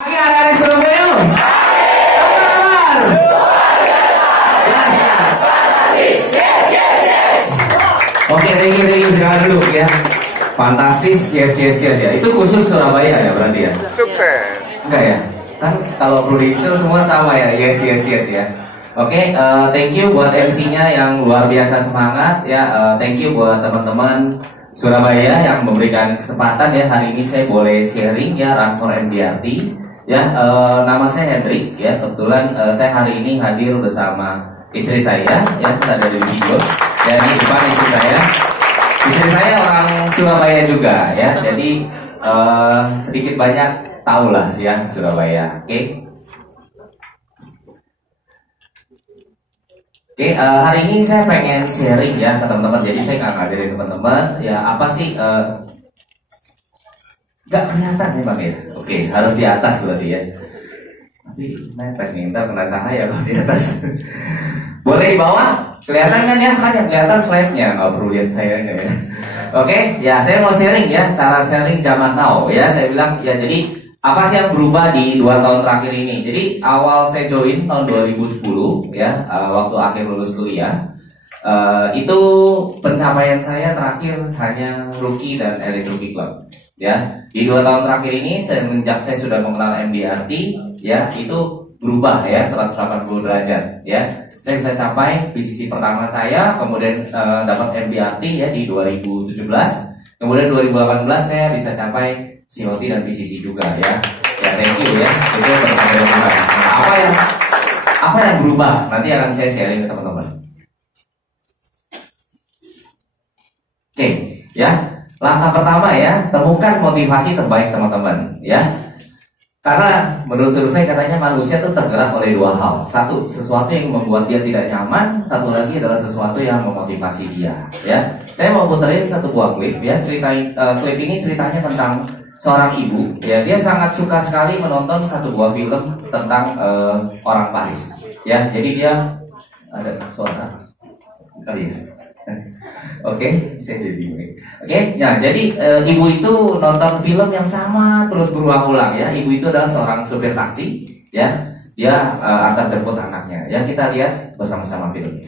Lagi ada Surabaya. Oke, thank you, silakan dulu ya. Fantastis, yes ya. Itu khusus Surabaya ya berarti ya? Sukses. Enggak ya? Kan kalau Prudential semua sama ya, yes ya. Oke, thank you buat MC-nya yang luar biasa semangat ya. Thank you buat teman-teman Surabaya yang memberikan kesempatan ya. Hari ini saya boleh sharing ya Run for MDRT ya. Nama saya Hendrik ya. Kebetulan saya hari ini hadir bersama istri saya ya, kita ada di video. Dan di depan istri saya orang Surabaya juga ya. Jadi sedikit banyak tahulah ya Surabaya. Oke, hari ini saya pengen sharing ya ke teman-teman. Jadi saya nggak ngajarin teman-teman ya apa sih nggak kelihatan nih bang ya. Oke, harus di atas berarti ya. Tapi mepet nih, ntar kena cahaya kalau di atas. Boleh di bawah? Kelihatan kan ya? Kan yang kelihatan slide-nya, nggak perlu lihat saya ya. Oke, ya saya mau sharing ya cara sharing zaman now ya. Saya bilang ya jadi apa sih yang berubah di 2 tahun terakhir ini? Jadi awal saya join tahun 2010 ya, waktu akhir lulus kuliah, itu pencapaian saya terakhir hanya rookie dan elite rookie club ya. Di 2 tahun terakhir ini semenjak saya sudah mengenal MDRT ya, itu berubah ya 180 derajat ya. Saya bisa capai PCC pertama saya, kemudian dapat MDRT ya di 2017, kemudian 2018 saya bisa capai COT dan PCC juga ya. Ya thank you ya. Itu berkaitan dengan apa yang berubah nanti akan saya sharing ke teman-teman. Oke, ya. Langkah pertama ya, temukan motivasi terbaik teman-teman ya. Karena menurut survei katanya manusia itu tergerak oleh 2 hal. Satu, sesuatu yang membuat dia tidak nyaman. Satu lagi adalah sesuatu yang memotivasi dia ya. Saya mau puterin satu buah klip ya. Klip ini ceritanya tentang seorang ibu ya. Dia sangat suka sekali menonton satu buah film tentang orang Paris ya. Jadi dia ada suara kali ya. Oke, saya jadi oke, ya jadi ibu itu nonton film yang sama terus berulang-ulang ya. Ibu itu adalah seorang supir taksi ya. Dia antar jemput anaknya ya. Kita lihat bersama-sama filmnya.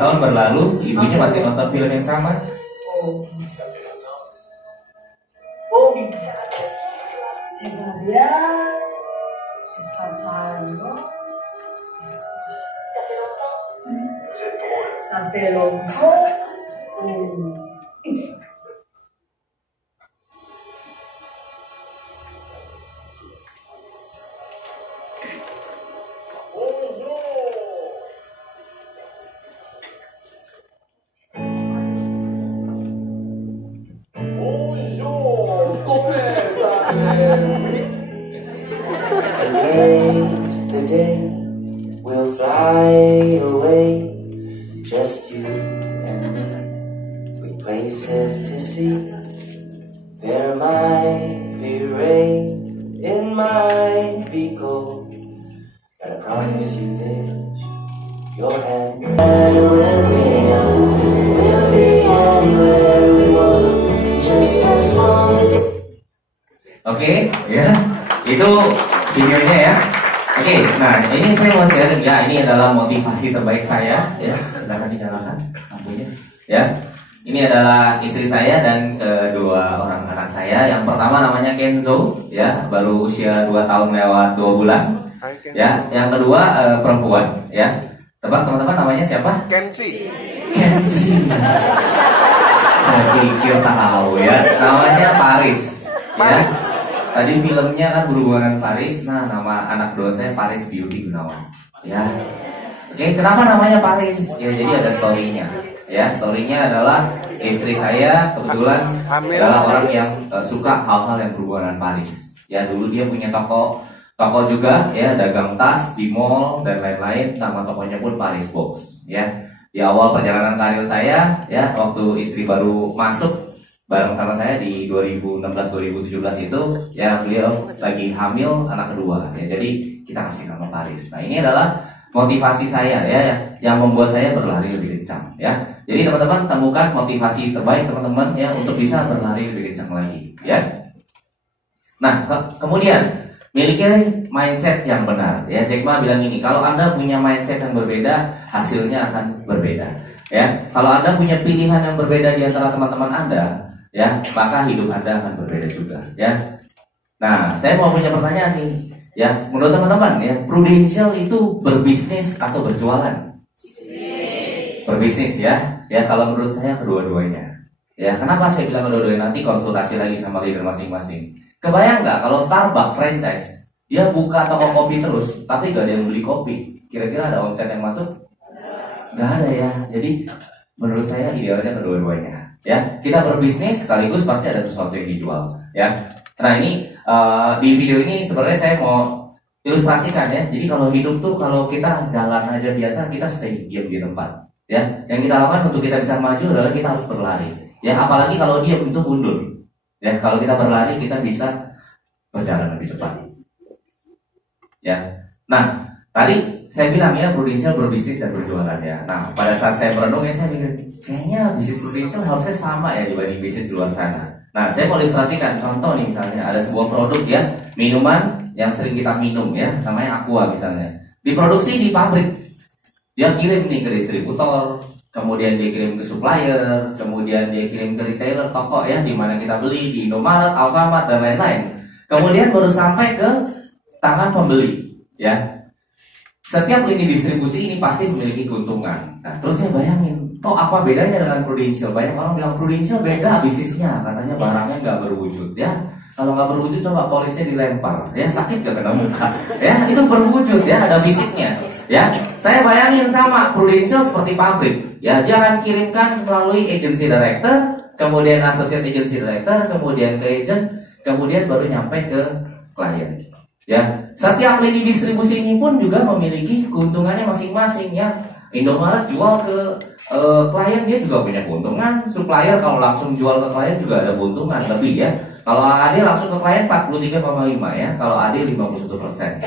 Tahun berlalu, ibunya masih nonton film yang sama. Oke, ya, itu videonya ya. Oke, nah ini saya mau share ya, ini adalah motivasi terbaik saya ya. Silakan dinyalakan lampunya ya. Ini adalah istri saya dan kedua orang anak saya. Yang pertama namanya Kenzo ya, baru usia 2 tahun lewat 2 bulan. Ya, yang kedua perempuan ya. Tebak teman-teman namanya siapa? Kenzi. Kenzi. Saya pikir tahu ya. Namanya Paris. Ya. Tadi filmnya kan berhubungan Paris. Nah, nama anak kedua saya Paris Beauty Gunawan. Ya. Oke, kenapa namanya Paris? Ya, jadi ada story-nya. Ya, story-nya adalah istri saya kebetulan adalah orang yang suka hal-hal yang berhubungan Paris. Ya, dulu dia punya toko juga ya, dagang tas di mall dan lain-lain. Nama tokonya pun Paris Box. Ya. Di awal perjalanan karir saya, ya, waktu istri baru masuk bareng sama saya di 2016-2017 itu, ya, beliau lagi hamil anak kedua. Ya, jadi kita kasih nama Paris. Nah, ini adalah motivasi saya ya, yang membuat saya berlari lebih kencang ya. Jadi teman-teman temukan motivasi terbaik teman-teman ya untuk bisa berlari lebih kencang lagi ya. Nah, kemudian miliki mindset yang benar ya. Jack Ma bilang ini, kalau Anda punya mindset yang berbeda, hasilnya akan berbeda ya. Kalau Anda punya pilihan yang berbeda di antara teman-teman Anda ya, maka hidup Anda akan berbeda juga ya. Nah, saya mau punya pertanyaan nih ya, menurut teman-teman ya, Prudential itu berbisnis atau berjualan? Berbisnis ya. Ya, kalau menurut saya kedua-duanya. Ya, kenapa saya bilang kedua-duanya? Nanti konsultasi lagi sama leader masing-masing. Kebayang nggak kalau Starbucks franchise, dia buka toko kopi terus, tapi gak ada yang beli kopi, kira-kira ada omset yang masuk? Nggak ada ya. Jadi menurut saya idealnya kedua-duanya. Ya, kita berbisnis sekaligus pasti ada sesuatu yang dijual. Ya. Nah, ini di video ini sebenarnya saya mau ilustrasikan ya. Jadi kalau hidup tuh kalau kita jalan aja biasa, kita stay diam di tempat. Ya, yang kita lakukan untuk kita bisa maju adalah kita harus berlari. Ya, apalagi kalau diam itu mundur. Ya, kalau kita berlari kita bisa berjalan lebih cepat. Ya. Nah, tadi saya bilang ya, Prudential berbisnis dan berjualan ya. Nah, pada saat saya merenung ya, saya mikir kayaknya bisnis Prudential harusnya sama ya dibanding bisnis di luar sana. Nah, saya mau ilustrasikan contoh nih, misalnya ada sebuah produk ya, minuman yang sering kita minum ya, namanya Aqua misalnya. Diproduksi di pabrik. Dia kirim nih ke distributor, kemudian dia kirim ke supplier, kemudian dia kirim ke retailer, toko ya, di mana kita beli, di Indomaret, Alfamart dan lain-lain. Kemudian baru sampai ke tangan pembeli ya. Setiap lini distribusi ini pasti memiliki keuntungan. Nah, terus saya bayangin, apa bedanya dengan Prudential? Banyak orang bilang Prudential beda bisnisnya, katanya barangnya nggak berwujud ya. Kalau nggak berwujud coba polisnya dilempar, ya sakit gak kena muka? Ya itu berwujud ya, ada fisiknya. Ya, saya bayangin sama Prudential seperti pabrik. Ya, dia akan kirimkan melalui agency director, kemudian associate agency director, kemudian ke agent, kemudian baru nyampe ke klien. Ya, setiap lini distribusi ini pun juga memiliki keuntungannya masing-masing ya. Indomaret jual ke klien dia juga punya keuntungan. Supplier kalau langsung jual ke klien juga ada keuntungan lebih ya. Kalau AD langsung ke klien 43,5 ya. Kalau AD 51%.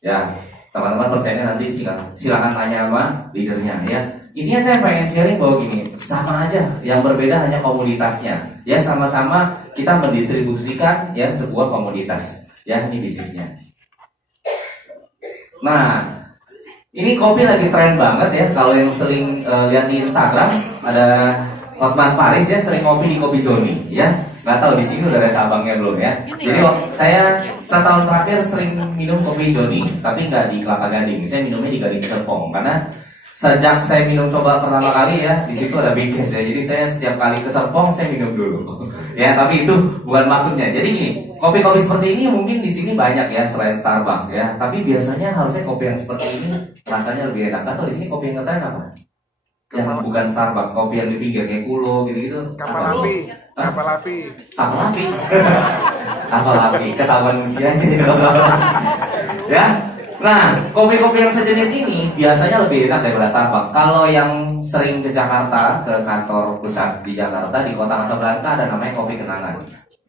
Ya, teman-teman persennya nanti silakan tanya sama leadernya ya. Intinya saya pengen sharing bahwa gini, sama aja. Yang berbeda hanya komoditasnya. Ya, sama-sama kita mendistribusikan ya sebuah komoditas. Ya, ini bisnisnya. Nah, ini kopi lagi tren banget ya. Kalau yang sering lihat di Instagram, ada Hotman Paris ya, sering kopi di Kopi Joni ya. Nggak tahu di sini udah ada cabangnya belum ya. Jadi saya setahun terakhir sering minum Kopi Joni, tapi nggak di Kelapa Gading. Saya minumnya di Gading Serpong karena sejak saya minum coba pertama kali ya, di situ ada bingkes ya. Jadi saya setiap kali ke Serpong saya minum dulu. Ya, tapi itu bukan maksudnya. Jadi gini, kopi-kopi seperti ini mungkin di sini banyak ya selain Starbucks ya. Tapi biasanya harusnya kopi yang seperti ini rasanya lebih enak. Atau di sini kopi yang ngetren apa? Yang bukan Starbucks, kopi yang di pinggir kayak Kulo gitu-gitu. Kapal api. Kapal api. Kapal api. Kapal api. Ketahuan usianya gitu. Ya. Nah, kopi-kopi yang sejenis ini biasanya lebih enak daripada Starbucks. Kalau yang sering ke Jakarta, ke kantor pusat di Jakarta, di Kota Kasablanka ada namanya Kopi Kenangan.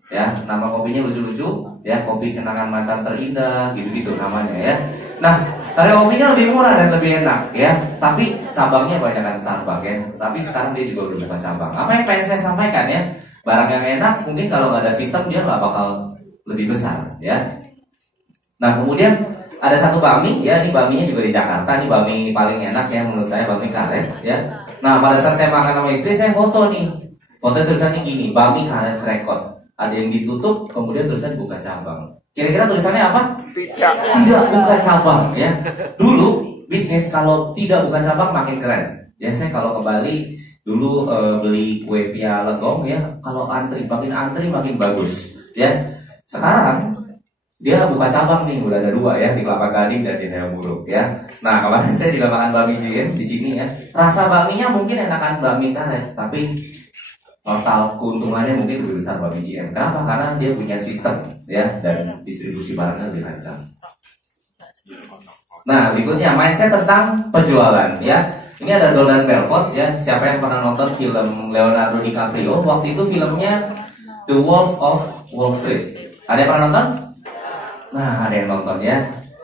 Ya, nama kopinya lucu-lucu ya, kopi kenangan mantan terindah, gitu-gitu namanya ya. Nah, karya kopinya lebih murah dan lebih enak ya, tapi cabangnya banyak kan Starbucks ya. Tapi sekarang dia juga udah buka cabang. Apa yang pengen saya sampaikan ya? Barang yang enak mungkin kalau nggak ada sistem dia nggak bakal lebih besar ya. Nah kemudian ada satu bami ya, ini baminya juga di Jakarta, ini bami paling enak ya menurut saya, bami karet ya. Nah pada saat saya makan sama istri saya foto nih, foto tulisannya gini, bami karet rekod. Ada yang ditutup, kemudian tulisannya buka cabang. Kira-kira tulisannya apa? Tidak buka cabang ya. Dulu bisnis kalau tidak buka cabang makin keren. Ya saya kalau ke Bali dulu beli kue pia legong ya, kalau antri makin bagus ya. Sekarang dia buka cabang nih, udah ada 2 ya, di Kelapa Gading dan di Hayamuruk ya. Nah kemarin saya juga makan bami Jien di sini ya. Rasa baminya mungkin enakan bami karet, tapi total keuntungannya mungkin lebih besar bami Jien. Kenapa? Karena dia punya sistem ya, dan distribusi barangnya lebih lancar. Nah berikutnya mindset tentang penjualan ya. Ini ada Jordan Belfort ya. Siapa yang pernah nonton film Leonardo DiCaprio? Waktu itu filmnya The Wolf of Wall Street. Ada yang pernah nonton? Nah ada yang nonton ya.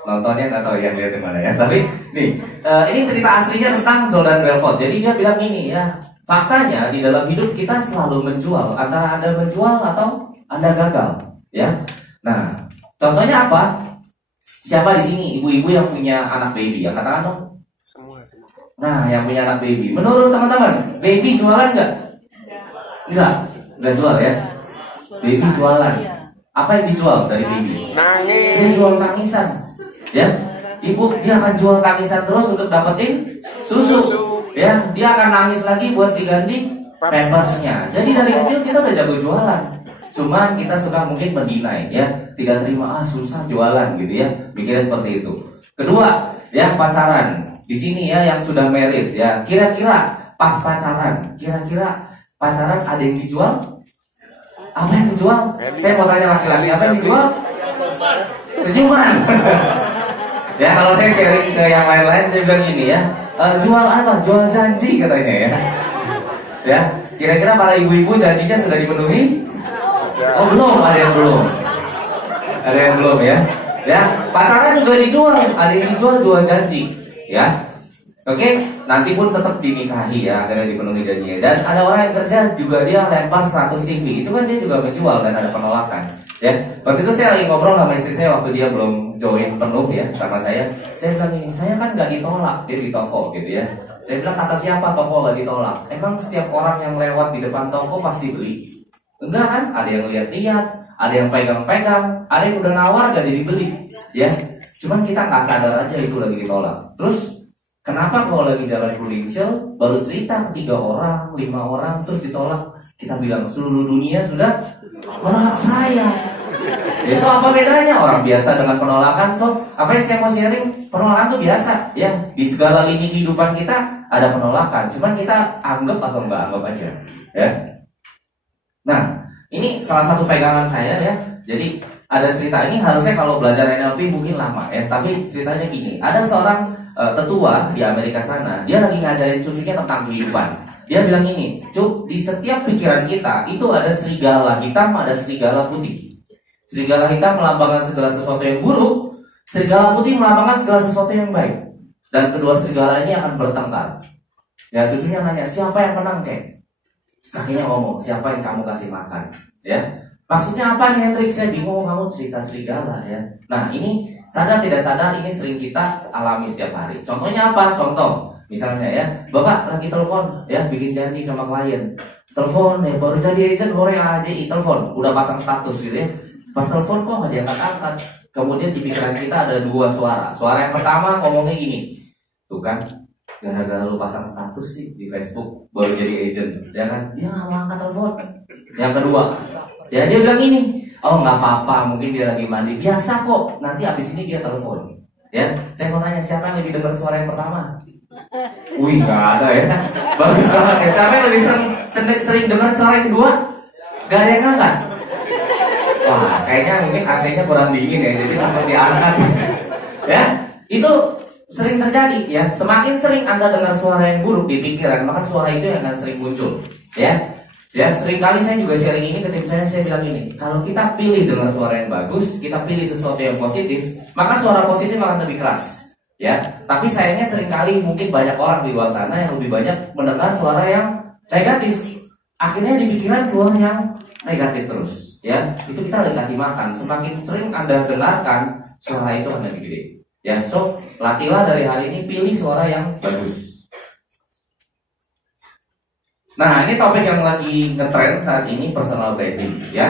Nontonnya nggak tahu yang lihat di mana ya. Tapi nih ini cerita aslinya tentang Jordan Belfort. Jadi dia bilang ini ya. Faktanya di dalam hidup kita selalu menjual. Antara Anda menjual atau Anda gagal ya. Nah contohnya apa? Siapa di sini ibu-ibu yang punya anak baby? Yang katakan dong. Nah, yang punya anak baby. Menurut teman-teman, baby jualan nggak? Nggak jual ya. Baby jualan. Apa yang dijual dari baby? Nangis. Dia jual tangisan. Ya, ibu dia akan jual tangisan terus untuk dapetin susu. Ya, dia akan nangis lagi buat diganti pampersnya. Jadi dari kecil kita udah jago jualan. Cuman kita suka mungkin mendinai ya, tidak terima susah jualan gitu ya, mikirnya seperti itu. Kedua, ya pacaran. Di sini ya yang sudah married ya, kira-kira pas pacaran, kira-kira pacaran ada yang dijual? Apa yang dijual? Saya mau tanya laki-laki, apa yang dijual? Senyuman. Ya kalau saya sharing ke yang lain-lain dia bilang gini ya, jual apa? Jual janji katanya ya. Ya, kira-kira para ibu-ibu janjinya sudah dipenuhi? Oh belum, ada yang belum ya. Ya, pacaran juga dijual, ada yang jual janji. Ya, oke, nanti pun tetap dinikahi ya, akhirnya dipenuhi janjinya. Dan ada orang yang kerja juga dia lempar 100 CV, itu kan dia juga menjual dan ada penolakan. Ya, waktu itu saya lagi ngobrol sama istri saya waktu dia belum join penuh ya sama saya. Saya bilang ini, saya kan nggak ditolak, dia di toko gitu ya. Saya bilang kata siapa toko nggak ditolak? Emang setiap orang yang lewat di depan toko pasti beli? Enggak kan? Ada yang lihat-lihat, ada yang pegang-pegang, ada yang udah nawar gak jadi beli, ya. Cuman kita nggak sadar aja itu lagi ditolak. Terus kenapa kalau lagi jalan Prudential baru cerita ke 3 orang, 5 orang terus ditolak, kita bilang seluruh dunia sudah menolak saya. Ya so apa bedanya orang biasa dengan penolakan? So apa yang saya mau sharing, penolakan itu biasa ya, di segala lini kehidupan kita ada penolakan. Cuman kita anggap atau nggak anggap aja ya. Nah ini salah satu pegangan saya ya. Jadi ada cerita ini, harusnya kalau belajar NLP mungkin lama ya, tapi ceritanya gini. Ada seorang tetua di Amerika sana, dia lagi ngajarin cucunya tentang kehidupan. Dia bilang ini, Cuk, di setiap pikiran kita itu ada serigala hitam, ada serigala putih. Serigala hitam melambangkan segala sesuatu yang buruk, serigala putih melambangkan segala sesuatu yang baik. Dan kedua serigala ini akan bertengkar. Ya cucunya nanya, siapa yang menang kek? Kakinya ngomong, siapa yang kamu kasih makan? Ya. Maksudnya apa nih Hendrik? Saya bingung, kamu cerita serigala ya. Nah ini sadar tidak sadar ini sering kita alami setiap hari. Contohnya apa? Contoh misalnya ya, Bapak lagi telepon ya, bikin janji sama klien. Telepon ya, baru jadi agent Lore AJI, telepon, udah pasang status gitu ya. Pas telepon kok nggak diangkat-angkat. Kemudian di pikiran kita ada 2 suara. Suara yang pertama ngomongnya gini, tuh kan, gara-gara lu pasang status sih di Facebook baru jadi agent, ya kan? Dia nggak mau angkat telepon. Yang kedua, ya dia bilang ini, oh nggak apa-apa, mungkin dia lagi mandi, biasa kok. Nanti abis ini dia telepon. Ya, saya mau tanya siapa yang lebih dengar suara yang pertama? Wih, nggak ada ya. Bagus banget ya. Siapa yang lebih sering dengar suara yang kedua? Gak ada yang angkat. Wah, kayaknya mungkin AC-nya kurang dingin ya, jadi takut diangkat. Ya, itu sering terjadi ya. Semakin sering Anda dengar suara yang buruk di pikiran, maka suara itu yang akan sering muncul. Ya. Ya, seringkali saya juga sharing ini ke tim saya bilang ini, kalau kita pilih dengar suara yang bagus, kita pilih sesuatu yang positif, maka suara positif akan lebih keras. Ya, tapi sayangnya seringkali mungkin banyak orang di luar sana yang lebih banyak mendengar suara yang negatif. Akhirnya di pikiran keluar yang negatif terus. Ya, itu kita lagi kasih makan. Semakin sering Anda dengarkan, suara itu akan lebih gede. Ya, so latihlah dari hari ini pilih suara yang bagus. Nah, ini topik yang lagi ngetrend saat ini, personal branding, ya.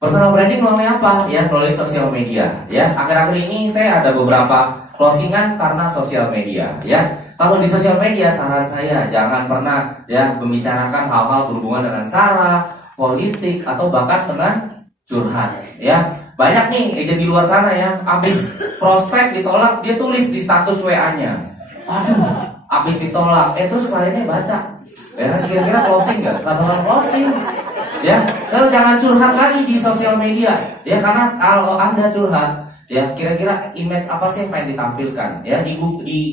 Personal branding melalui apa? Ya, melalui sosial media, ya. Akhir-akhir ini saya ada beberapa closingan karena sosial media, ya. Kalau di sosial media, saran saya jangan pernah ya membicarakan hal-hal berhubungan dengan sara, politik, atau bahkan dengan curhat, ya. Banyak nih agent di luar sana ya, abis prospek ditolak, dia tulis di status WA-nya, aduh, abis ditolak, terus kliennya baca. Ya, kira-kira closing nggak? Laporan closing. Ya, so jangan curhat lagi di sosial media. Ya, karena kalau Anda curhat, ya kira-kira image apa sih yang pengen ditampilkan? Ya, di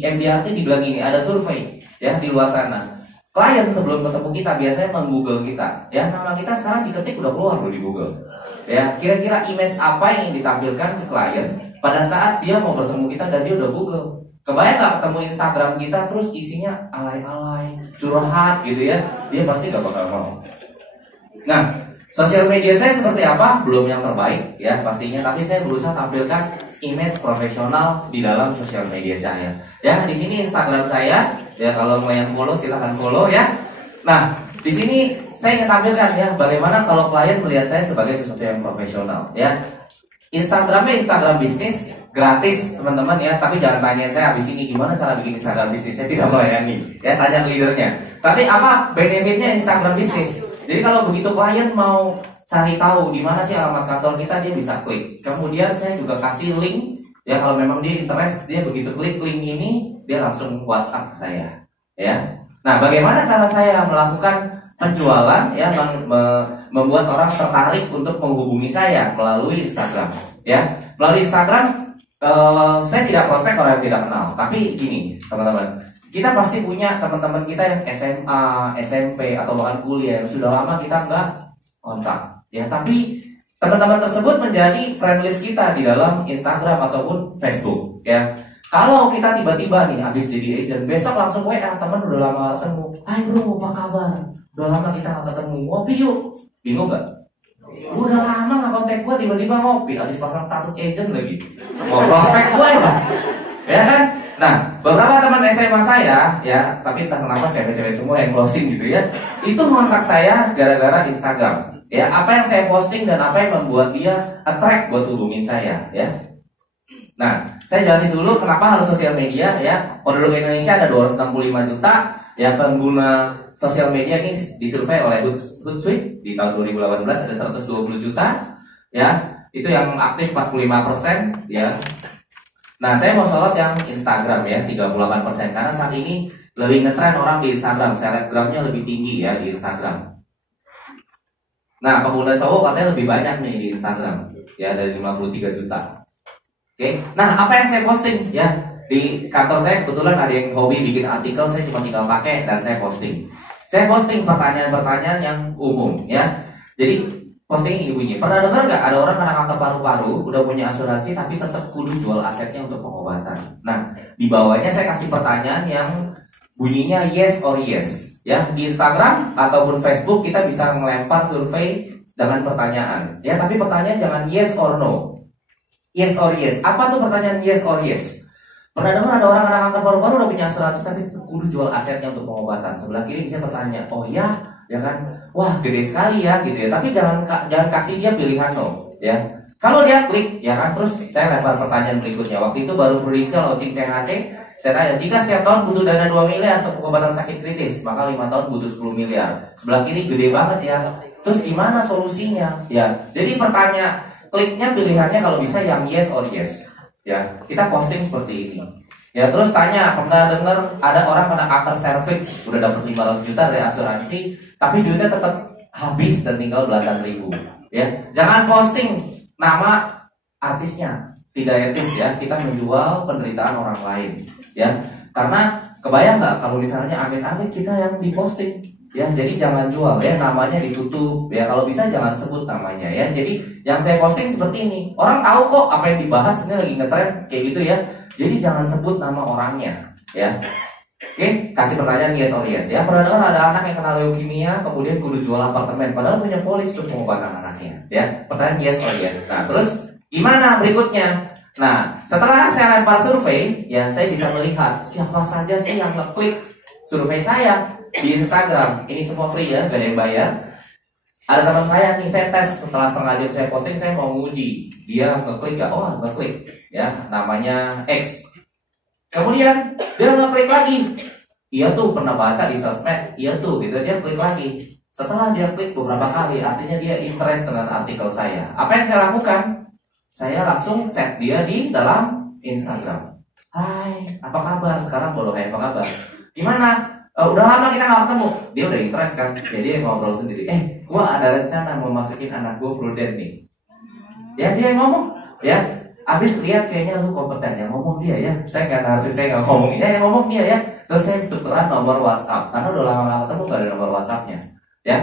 MDRT dibilang ini ada survei ya di luar sana. Klien sebelum ketemu kita biasanya meng-Google kita. Ya, nama kita sekarang diketik udah keluar loh di Google. Ya, kira-kira image apa yang ditampilkan ke klien pada saat dia mau bertemu kita dan dia udah Google. Kebayang gak ketemu Instagram kita terus isinya alay-alay, curhat gitu ya, dia pasti gak bakal mau. Nah, sosial media saya seperti apa? Belum yang terbaik ya pastinya, tapi saya berusaha tampilkan image profesional di dalam sosial media saya. Ya, di sini Instagram saya, ya kalau mau yang follow silahkan follow ya. Nah, di sini saya ingin tampilkan ya bagaimana kalau klien melihat saya sebagai sesuatu yang profesional ya. Instagramnya Instagram bisnis gratis teman-teman ya, tapi jangan tanyain saya habis ini gimana cara bikin Instagram bisnis, saya tidak melayani ya, tanya leadernya. Tapi apa benefitnya Instagram bisnis? Jadi kalau begitu klien mau cari tahu di mana sih alamat kantor kita, dia bisa klik. Kemudian saya juga kasih link ya, kalau memang dia interest, dia begitu klik link ini dia langsung WhatsApp ke saya ya. Nah, bagaimana cara saya melakukan penjualan ya, membuat orang tertarik untuk menghubungi saya melalui Instagram ya. Melalui Instagram saya tidak prospek orang yang tidak kenal, tapi gini teman-teman, kita pasti punya teman-teman kita yang SMA, SMP atau bahkan kuliah yang sudah lama kita nggak kontak ya, tapi teman-teman tersebut menjadi friend list kita di dalam Instagram ataupun Facebook ya. Kalau kita tiba-tiba nih habis jadi agent, besok langsung WA, teman udah lama ketemu, hai bro apa kabar, udah lama kita nggak ketemu, ngopi yuk. Bingung nggak? Udah lama nggak kontak gue, tiba-tiba ngopi, habis pasang status agent lagi, mau prospek gue ya kan? Nah, beberapa teman SMA saya ya, tapi entah kenapa cewek-cewek semua yang closing gitu ya, itu kontak saya gara-gara Instagram ya. Apa yang saya posting dan apa yang membuat dia attract buat hubungin saya ya. Nah, saya jelasin dulu kenapa harus sosial media ya. Penduduk Indonesia ada 265 juta ya, pengguna sosial media ini disurvei oleh Hootsuite di tahun 2018 ada 120 juta ya. Itu yang aktif 45% ya. Nah, saya mau sorot yang Instagram ya 38%, karena saat ini lebih ngetren orang di Instagram, selebgramnya lebih tinggi ya di Instagram. Nah, pengguna cowok katanya lebih banyak nih di Instagram ya, dari 53 juta. Oke, nah apa yang saya posting ya di kantor saya, kebetulan ada yang hobi bikin artikel, saya cuma tinggal pakai dan saya posting. Saya posting pertanyaan-pertanyaan yang umum ya. Jadi posting ini bunyi, pernah dengar nggak ada orang kena kanker paru-paru, udah punya asuransi tapi tetap kudu jual asetnya untuk pengobatan. Nah, di bawahnya saya kasih pertanyaan yang bunyinya yes or yes ya. Di Instagram ataupun Facebook kita bisa melempar survei dengan pertanyaan ya, tapi pertanyaan jangan yes or no. Yes or yes. Apa tuh pertanyaan yes or yes? Pernah dengar ada orang kena kanker paru-paru udah punya asuransi tapi kudu jual asetnya untuk pengobatan. Sebelah kiri bisa bertanya, oh ya, ya kan? Wah, gede sekali ya gitu ya. Tapi jangan kasih dia pilihan no, ya. Kalau dia klik, ya kan, terus saya lempar pertanyaan berikutnya. Waktu itu baru Prudential launching CHC. Saya tanya, jika setiap tahun butuh dana 2 miliar untuk pengobatan sakit kritis, maka 5 tahun butuh 10 miliar. Sebelah kiri gede banget ya. Terus gimana solusinya? Ya, jadi kliknya pilihannya kalau bisa yang yes or yes. Ya, kita posting seperti ini. Ya, terus tanya, pernah dengar ada orang kena kanker cervix, udah dapat 500 juta dari asuransi, tapi duitnya tetap habis dan tinggal belasan ribu. Ya, jangan posting nama artisnya, tidak etis ya. Kita menjual penderitaan orang lain. Ya, karena kebayang nggak kalau misalnya amit-amit kita yang diposting, Ya, jadi jangan jual ya, namanya ditutup ya, kalau bisa jangan sebut namanya ya. Jadi yang saya posting seperti ini, orang tahu kok apa yang dibahas, ini lagi ngetren kayak gitu ya. Jadi jangan sebut nama orangnya ya. Oke, kasih pertanyaan yes or yes ya. Pernah dengar ada anak yang kena leukemia kemudian kudu jual apartemen padahal punya polis untuk mengobati anaknya ya. Pertanyaan yes or yes. Nah, terus gimana berikutnya? Nah, setelah saya lempar survei ya, saya bisa melihat siapa saja sih yang ngeklik survei saya di Instagram. Ini semua free ya, gak ada yang bayar. Ada teman saya nih, saya tes setelah setengah jam saya posting, saya mau nguji dia ngeklik gak? Oh, ngeklik ya, namanya X. Kemudian dia ngeklik lagi, iya tuh pernah baca di sosmed, iya tuh gitu, dia klik lagi. Setelah dia klik beberapa kali, artinya dia interest dengan artikel saya. Apa yang saya lakukan? Saya langsung chat dia di dalam Instagram. Hai, apa kabar? Sekarang bodoh, hai, apa kabar? Gimana? Udah lama kita gak ketemu. Dia udah interest kan, jadi dia ngobrol sendiri. Gua ada rencana mau masukin anak gua pruden nih. Ya, dia yang ngomong ya. Abis lihat kayaknya lu kompeten, yang ngomong dia ya. Saya nggak narsis, saya nggak ngomong ya, yang ngomong dia ya. Terus saya tukeran nomor WhatsApp karena udah lama nggak ketemu, nggak ada nomor WhatsAppnya ya.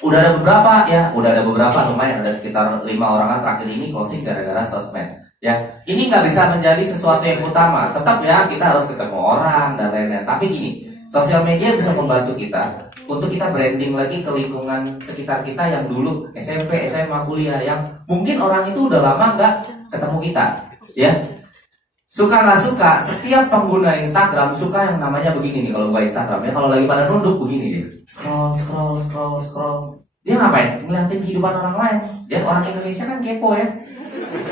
Udah ada beberapa lumayan, ada sekitar 5 orang terakhir ini closing gara-gara sosmed ya. Ini nggak bisa menjadi sesuatu yang utama, tetap ya kita harus ketemu orang dan lain-lain. Tapi gini, sosial media bisa membantu kita untuk kita branding lagi ke lingkungan sekitar kita yang dulu SMP, SMA, kuliah, yang mungkin orang itu udah lama nggak ketemu kita ya. Suka nggak suka, setiap pengguna Instagram suka yang namanya begini nih. Kalau buka Instagram ya, kalau lagi pada nunduk begini nih, scroll. Dia ngapain? Ngeliatin kehidupan orang lain ya. Orang Indonesia kan kepo ya,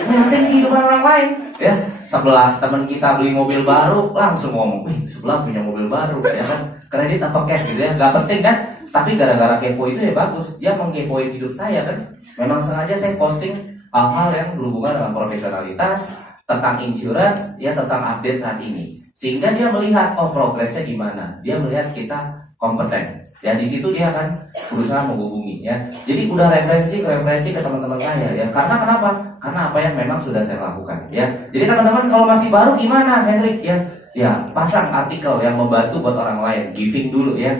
ngeliatin kehidupan orang lain ya. Sebelah teman kita beli mobil baru, langsung ngomong, wih sebelah punya mobil baru ya kan, kredit apa cash gitu ya, gak penting kan. Tapi gara-gara kepo itu ya bagus, dia mengkepoin hidup saya kan. Memang sengaja saya posting hal-hal yang berhubungan dengan profesionalitas, tentang insurance ya, tentang update saat ini, sehingga dia melihat oh progresnya gimana, dia melihat kita kompeten ya. Di situ dia akan berusaha menghubungi ya. Jadi udah referensi ke teman-teman saya ya. Karena kenapa? Karena apa yang memang sudah saya lakukan ya. Jadi teman-teman kalau masih baru gimana Henrik ya? Ya pasang artikel yang membantu buat orang lain, giving dulu ya.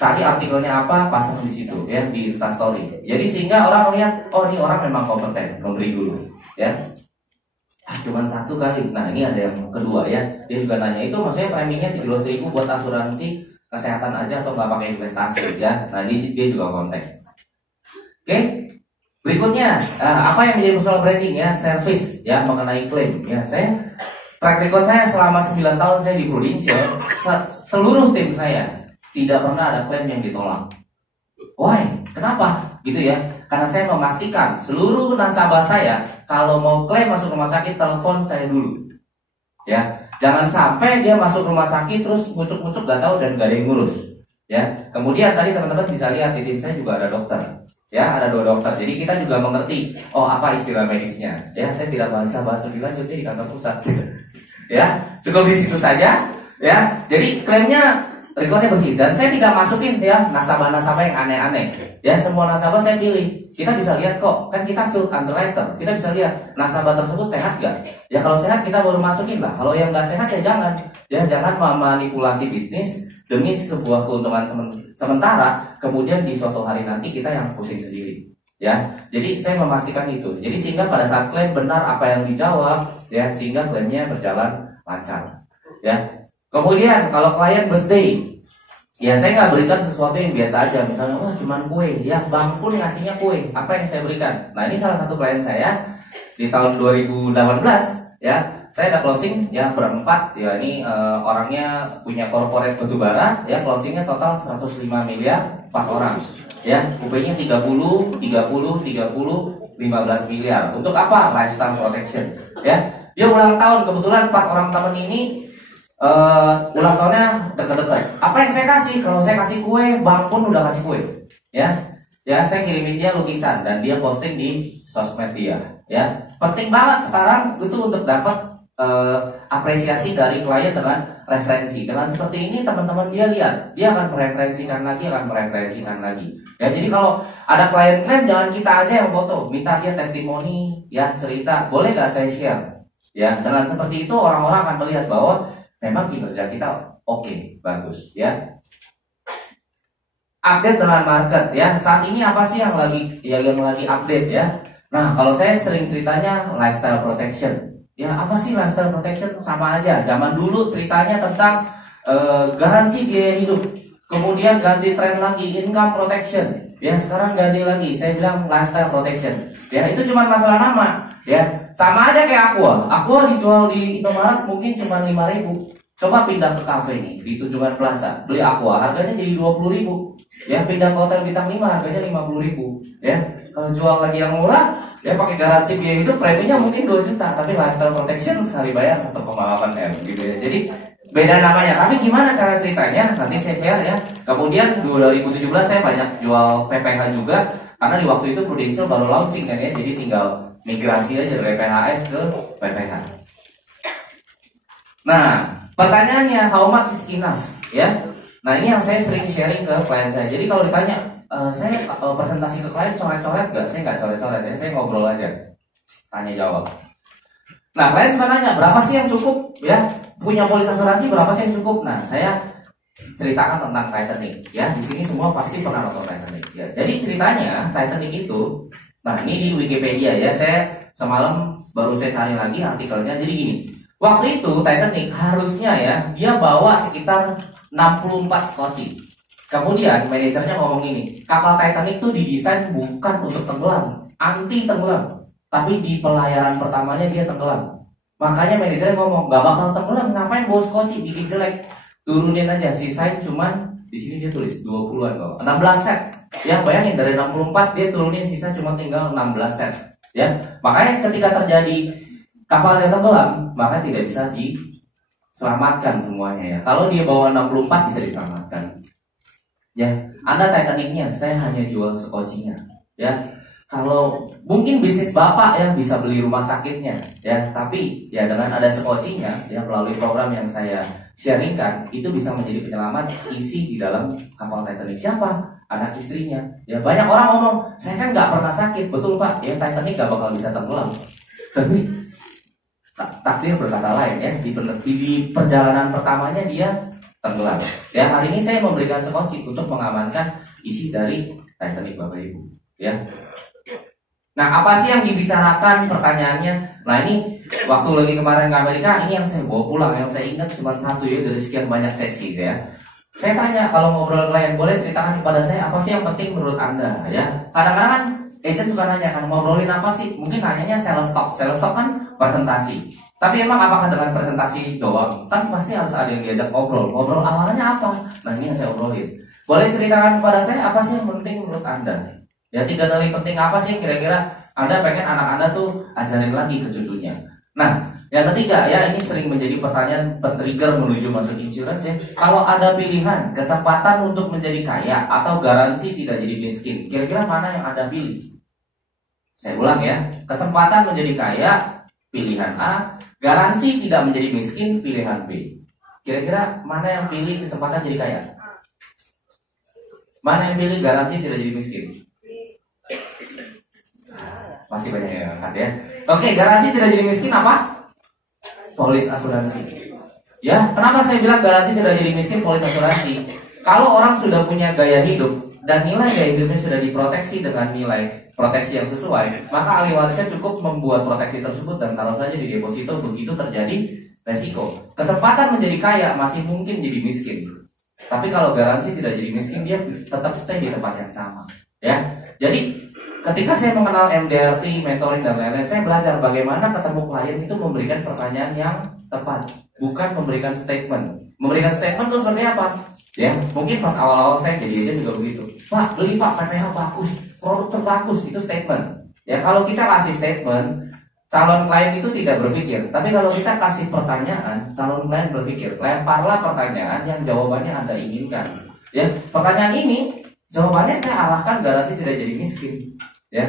Cari artikelnya apa, pasang di situ ya, di Instastory. Jadi sehingga orang lihat oh ini orang memang kompeten, memberi dulu ya. Cuman satu kali. Nah ini ada yang kedua ya. Dia juga nanya itu maksudnya preminya 17.000 buat asuransi kesehatan aja atau nggak pakai investasi ya. Nah dia juga kontak. Oke. Berikutnya apa yang menjadi personal branding ya, service ya, mengenai klaim ya. Saya track record saya selama 9 tahun saya di Prudential, seluruh tim saya tidak pernah ada klaim yang ditolak. Why? Kenapa? Gitu ya. Karena saya memastikan seluruh nasabah saya kalau mau klaim masuk rumah sakit, telepon saya dulu ya. Jangan sampai dia masuk rumah sakit terus ngucuk-ngucuk gak tahu dan gak ada yang ngurus ya. Kemudian tadi teman-teman bisa lihat di tim saya juga ada dokter ya, ada 2 dokter. Jadi kita juga mengerti oh apa istilah medisnya ya. Saya tidak bisa bahas lebih lanjut di kantor pusat ya. Cukup di situ saja ya. Jadi klaimnya recordnya bersih, dan saya tidak masukin ya nasabah-nasabah yang aneh-aneh ya. Semua nasabah saya pilih. Kita bisa lihat kok, kan kita field underwriter, kita bisa lihat nasabah tersebut sehat gak ya. Kalau sehat kita baru masukin lah, kalau yang nggak sehat ya jangan ya. Jangan memanipulasi bisnis demi sebuah keuntungan sementara, kemudian di suatu hari nanti kita yang pusing sendiri ya. Jadi saya memastikan itu, jadi sehingga pada saat klaim benar apa yang dijawab ya, sehingga klaimnya berjalan lancar ya. Kemudian kalau klien birthday ya, saya nggak berikan sesuatu yang biasa aja. Misalnya, wah cuman kue, ya bank pun ngasihnya kue. Apa yang saya berikan? Nah ini salah satu klien saya di tahun 2018 ya. Saya ada closing ya berempat ya. Ini orangnya punya corporate batubara ya. Closingnya total 105 miliar, 4 orang ya. UP-nya 30, 15 miliar. Untuk apa? Lifestyle protection ya. Dia ulang tahun, kebetulan 4 orang temen ini ulang tahunnya dekat-dekat. Apa yang saya kasih? Kalau saya kasih kue, bank pun udah kasih kue ya. Ya saya kirimin dia lukisan dan dia posting di sosmed dia ya. Penting banget sekarang itu untuk dapat apresiasi dari klien dengan referensi. Dengan seperti ini teman-teman dia lihat, dia akan mereferensikan lagi ya. Jadi kalau ada klien klaim, jangan kita aja yang foto, minta dia testimoni ya, cerita, boleh gak saya share ya. Dengan seperti itu orang-orang akan melihat bahwa memang kinerja kita oke, bagus ya. update dengan market ya. Saat ini apa sih yang lagi update ya? Nah, kalau saya sering ceritanya lifestyle protection. Ya, apa sih lifestyle protection? Sama aja. Zaman dulu ceritanya tentang garansi biaya hidup. Kemudian ganti tren lagi income protection. Ya, sekarang ganti lagi. Saya bilang lifestyle protection. Ya, itu cuma masalah nama. Ya, sama aja kayak Aqua. Aqua dijual di Indomaret mungkin cuma 5.000. Coba pindah ke cafe nih di Tunjungan Plaza, beli Aqua harganya jadi 20.000. Ya, pindah ke hotel bintang 5 harganya 50.000. Ya, kalau jual lagi yang murah, ya pakai garansi biaya hidup preminya mungkin 2 juta, tapi lifestyle protection sekali bayar 1,8 M gitu ya. Jadi beda namanya, tapi gimana cara ceritanya? Nanti saya share ya. Kemudian 2017 saya banyak jual PPH juga, karena di waktu itu Prudential baru launching kan ya, jadi tinggal migrasi aja dari PHS ke PPH. Nah, pertanyaannya how much is enough ya? Nah, ini yang saya sering sharing ke klien saya. Jadi kalau ditanya saya presentasi ke klien coret-coret nggak? Saya nggak coret-coret ya, saya ngobrol aja, tanya jawab. Nah, klien suka nanya berapa sih yang cukup ya? Punya polis asuransi berapa sih yang cukup? Nah, saya ceritakan tentang Titanic ya. Di sini semua pasti pernah nonton Titanic ya. Jadi ceritanya Titanic itu, nah ini di Wikipedia ya. Saya semalam baru saya cari lagi artikelnya. Jadi gini, waktu itu Titanic harusnya ya dia bawa sekitar 64 skoci. Kemudian manajernya ngomong gini, kapal Titanic itu didesain bukan untuk tenggelam, anti tenggelam, tapi di pelayaran pertamanya dia tenggelam. Makanya manajernya ngomong gak bakal tenggelam, ngapain bawa skoci, bikin jelek, turunin aja, sisain cuman di sini dia tulis 20-an kok, 16 set. Ya bayangin dari 64 dia turunin sisa cuma tinggal 16 set. Ya makanya ketika terjadi kapalnya tenggelam, maka tidak bisa diselamatkan semuanya ya. Kalau dia bawa 64 bisa diselamatkan. Ya, Anda Titanicnya, saya hanya jual sekocinya. Ya, kalau mungkin bisnis Bapak ya bisa beli rumah sakitnya, ya. Tapi ya dengan ada sekocinya, ya melalui program yang saya sharingkan, itu bisa menjadi penyelamat isi di dalam kapal Titanic. Siapa? Anak istrinya. Ya banyak orang ngomong, saya kan nggak pernah sakit, betul Pak. Ya Titanic nggak bakal bisa tenggelam. Tapi takdir berkata lain ya, di perjalanan pertamanya dia tenggelam. Ya hari ini saya memberikan sekoci untuk mengamankan isi dari Titanic Bapak Ibu. Ya. Nah apa sih yang dibicarakan pertanyaannya? Nah ini waktu lagi kemarin ke Amerika, ini yang saya bawa pulang, yang saya ingat cuma satu ya dari sekian banyak sesi ya. Saya tanya kalau ngobrol klien, boleh ceritakan kepada saya apa sih yang penting menurut Anda ya. Kadang-kadang kan agent suka nanya kan ngobrolin apa sih? Mungkin nanyanya sales talk kan presentasi. Tapi emang apakah dengan presentasi doang? Kan pasti harus ada yang diajak ngobrol. Ngobrol awalnya apa? Nah ini yang saya obrolin. Boleh ceritakan kepada saya apa sih yang penting menurut Anda? Ya 3 nilai penting apa sih kira-kira Anda pengen anak Anda tuh ajarin lagi ke cucunya. Nah yang ketiga ya, ini sering menjadi pertanyaan pen-trigger menuju masuk insurance ya. Kalau ada pilihan kesempatan untuk menjadi kaya atau garansi tidak jadi miskin, kira-kira mana yang Anda pilih? Saya ulang ya, kesempatan menjadi kaya pilihan A, garansi tidak menjadi miskin pilihan B. Kira-kira mana yang pilih kesempatan jadi kaya? Mana yang pilih garansi tidak jadi miskin? Masih banyak yang angkat ya. Oke, garansi tidak jadi miskin apa? Polis asuransi. Ya, kenapa saya bilang garansi tidak jadi miskin polis asuransi? Kalau orang sudah punya gaya hidup dan nilai gaya hidupnya sudah diproteksi dengan nilai proteksi yang sesuai, maka ahli warisnya cukup membuat proteksi tersebut dan taruh saja di deposito. Begitu terjadi resiko, kesempatan menjadi kaya masih mungkin jadi miskin. Tapi kalau garansi tidak jadi miskin, dia tetap stay di tempat yang sama. Ya, jadi ketika saya mengenal MDRT, mentoring dan lain-lain, saya belajar bagaimana ketemu klien itu memberikan pertanyaan yang tepat, bukan memberikan statement. Memberikan statement terus seperti apa? Ya, mungkin pas awal-awal saya jadi aja juga begitu. Pak, beli Pak, PPH bagus, produk terbagus, itu statement. Ya, kalau kita kasih statement, calon klien itu tidak berpikir. Tapi kalau kita kasih pertanyaan, calon klien berpikir. Lemparlah pertanyaan yang jawabannya Anda inginkan. Ya, pertanyaan ini jawabannya saya arahkan garansi tidak jadi miskin. Ya.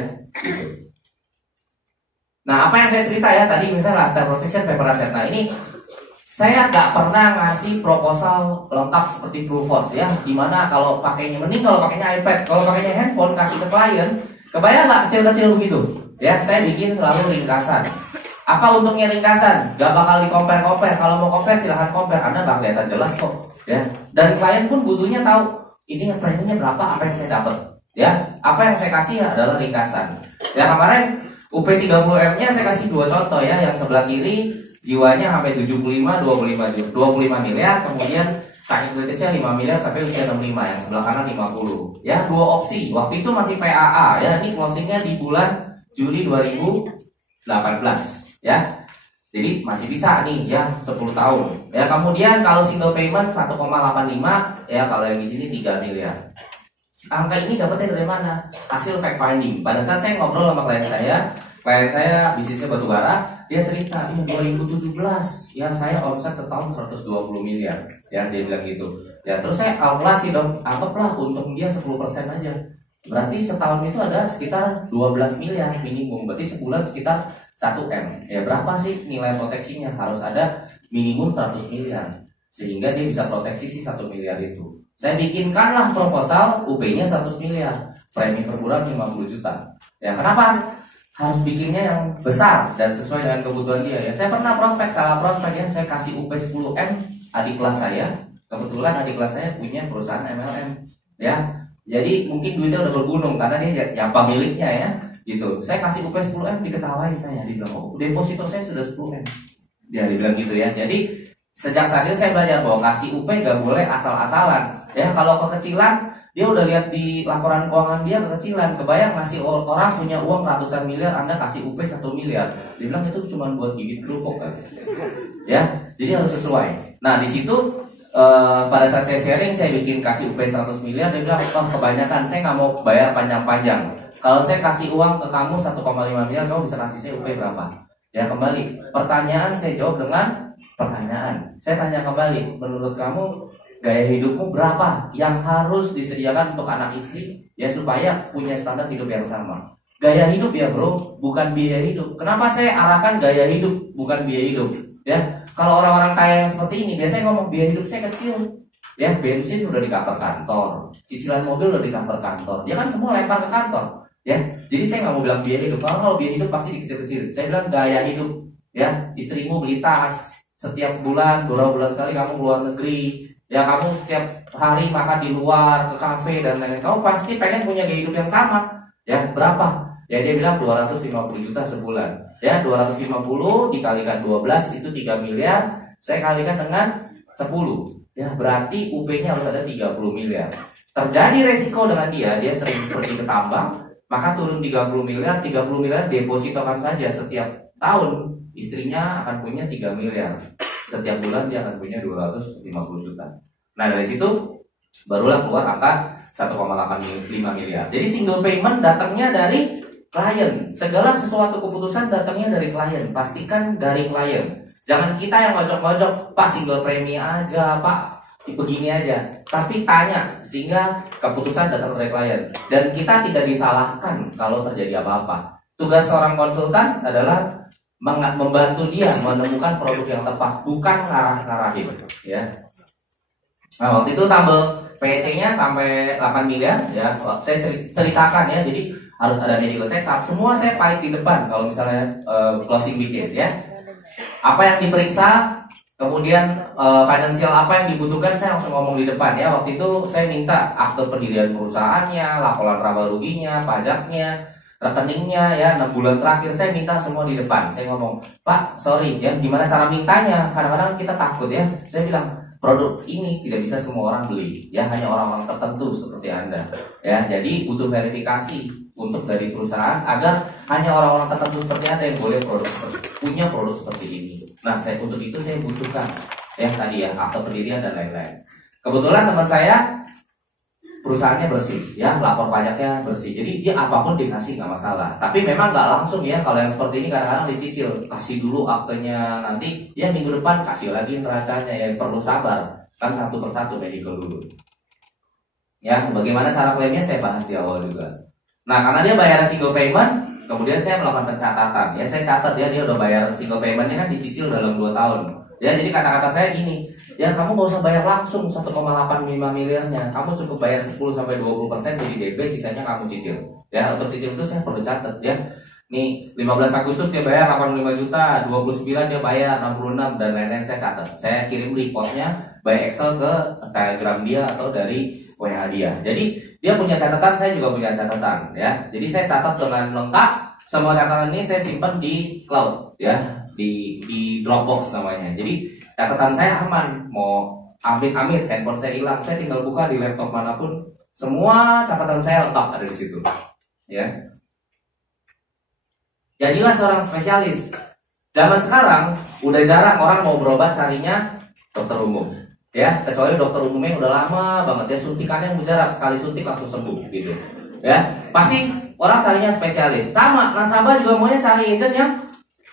Nah, apa yang saya cerita ya tadi misalnya lifestyle protection, paper asset. Nah, ini saya nggak pernah ngasih proposal lengkap seperti Blue Force ya, dimana kalau pakainya mending kalau pakainya iPad, kalau pakainya handphone kasih ke klien, kebayang nggak kecil-kecil begitu? Ya, saya bikin selalu ringkasan. Apa untungnya ringkasan? Gak bakal di-compare. Kalau mau compare silahkan compare, Anda nggak kelihatan jelas kok. Ya, dan klien pun butuhnya tahu ini preminya berapa, apa yang saya dapat. Ya, apa yang saya kasih adalah ringkasan. Ya, kemarin UP 30M-nya saya kasih dua contoh ya. Yang sebelah kiri jiwanya sampai 75 25 miliar, kemudian saking kritisnya 5 miliar sampai usia 65, yang sebelah kanan 50. Ya, dua opsi. Waktu itu masih PAA ya. Ini closingnya di bulan Juli 2018 ya. Jadi masih bisa nih ya 10 tahun. Ya, kemudian kalau single payment 1,85 ya, kalau yang di sini 3 miliar. Angka ini dapatnya dari mana? Hasil fact finding. Pada saat saya ngobrol sama klien saya bisnisnya batu bara, dia cerita, ya 2017 ya saya omset setahun 120 miliar. Ya, dia bilang gitu. Ya, terus saya kalkulasi dong, anggaplah untung dia 10% aja. Berarti setahun itu ada sekitar 12 miliar minimum. Berarti sebulan sekitar 1M. Ya, berapa sih nilai proteksinya? Harus ada minimum 100 miliar. Sehingga dia bisa proteksi si 1 miliar itu. Saya bikinkanlah proposal UP-nya 100 miliar. Premi per bulan 50 juta. Ya, kenapa? Harus bikinnya yang besar dan sesuai dengan kebutuhan dia ya. Saya pernah salah prospek ya. Saya kasih UP 10M adik kelas saya. Kebetulan adik kelas saya punya perusahaan MLM. Ya. Jadi mungkin duitnya udah bergunung karena dia ya pemiliknya ya, gitu. Saya kasih UP 10M diketawain saya, dibilang, "Oh, deposito saya sudah 10M." Dia dibilang gitu ya. Jadi sejak saat itu saya belajar bahwa kasih UP gak boleh asal-asalan. Ya, kalau kekecilan dia udah lihat di laporan keuangan dia kekecilan, kebayang ngasih orang punya uang ratusan miliar, Anda kasih UP 1 miliar. Dia bilang itu cuma buat gigit kerupuk kan. Ya, jadi harus sesuai. Nah, di situ pada saat saya sharing, saya bikin kasih UP 100 miliar, dia bilang, "Oh, kebanyakan, saya nggak mau bayar panjang-panjang. Kalau saya kasih uang ke kamu 1,5 miliar, kamu bisa kasih saya UP berapa?" Ya, kembali, pertanyaan saya jawab dengan pertanyaan. Saya tanya kembali, menurut kamu gaya hidupmu berapa yang harus disediakan untuk anak istri ya supaya punya standar hidup yang sama? Gaya hidup ya bro, bukan biaya hidup. Kenapa saya arahkan gaya hidup bukan biaya hidup? Ya, kalau orang-orang kaya yang seperti ini biasanya ngomong biaya hidup saya kecil. Ya, bensin udah di cover kantor, cicilan mobil udah di cover kantor. Dia kan semua lempar ke kantor. Ya, jadi saya nggak mau bilang biaya hidup. Kalau biaya hidup pasti dikecil-kecil. Saya bilang gaya hidup. Ya, istrimu beli tas setiap bulan, 2 bulan sekali kamu keluar negeri. Ya, kamu setiap hari makan di luar, ke kafe dan lain-lain. Kamu pasti pengen punya gaya hidup yang sama. Ya, berapa? Ya, dia bilang 250 juta sebulan. Ya, 250 dikalikan 12 itu 3 miliar. Saya kalikan dengan 10. Ya, berarti UP-nya harus ada 30 miliar. Terjadi resiko dengan dia sering pergi ke tambang, maka turun 30 miliar depositokan saja setiap tahun. Istrinya akan punya 3 miliar. Setiap bulan dia akan punya 250 juta. Nah, dari situ barulah keluar angka 1,85 miliar. Jadi single payment datangnya dari klien. Segala sesuatu keputusan datangnya dari klien. Pastikan dari klien. Jangan kita yang ngojok-ngojok, "Pak, single premi aja, Pak, begini aja." Tapi tanya sehingga keputusan datang dari klien. Dan kita tidak disalahkan kalau terjadi apa-apa. Tugas seorang konsultan adalah membantu dia menemukan produk yang tepat, bukan ngarah-ngarahin ya. Nah, waktu itu tambah PC-nya sampai 8 miliar ya. Saya ceritakan ya, jadi harus ada medical check up. Semua saya pahit di depan kalau misalnya closing big case ya. Apa yang diperiksa, kemudian finansial apa yang dibutuhkan, saya langsung ngomong di depan ya. Waktu itu saya minta akte pendirian perusahaannya, laporan laba ruginya, pajaknya, rekeningnya ya, 6 bulan terakhir saya minta semua di depan. Saya ngomong, "Pak, sorry ya, gimana cara mintanya? Kadang-kadang kita takut ya." Saya bilang, produk ini tidak bisa semua orang beli ya, hanya orang-orang tertentu seperti Anda ya. Jadi butuh verifikasi untuk dari perusahaan agar hanya orang-orang tertentu seperti Anda yang boleh punya produk seperti ini. Nah, untuk itu saya butuhkan ya tadi ya, akte pendirian dan lain-lain. Kebetulan teman saya perusahaannya bersih ya, lapor pajaknya bersih, jadi dia apapun dikasih nggak masalah. Tapi memang nggak langsung ya, kalau yang seperti ini kadang-kadang dicicil, kasih dulu aktenya, nanti ya minggu depan kasih lagi neracanya ya, perlu sabar kan, satu persatu medical dulu ya. Bagaimana cara klaimnya saya bahas di awal juga. Nah, karena dia bayar single payment, kemudian saya melakukan pencatatan ya, saya catat ya, dia udah bayar single paymentnya kan dicicil dalam 2 tahun ya. Jadi kata-kata saya gini, ya kamu gak usah bayar langsung 1,85 miliarnya, kamu cukup bayar 10-20% jadi DP, sisanya kamu cicil ya. Untuk cicil itu saya perlu catat ya, nih 15 Agustus dia bayar 85 juta, 29 dia bayar 66 dan lain-lain, saya catat. Saya kirim reportnya by Excel ke Telegram dia atau dari WA dia. Jadi dia punya catatan, saya juga punya catatan ya. Jadi saya catat dengan lengkap. Semua catatan ini saya simpan di cloud ya, di Dropbox namanya. Jadi catatan saya aman. Mau amit-amit handphone saya hilang, saya tinggal buka di laptop manapun, semua catatan saya lengkap ada di situ ya. Jadilah seorang spesialis. Zaman sekarang udah jarang orang mau berobat carinya dokter umum ya, kecuali dokter umumnya udah lama banget ya, suntikannya mujarab, sekali suntik langsung sembuh gitu ya. Pasti orang carinya spesialis. Sama nasabah juga maunya cari agent yang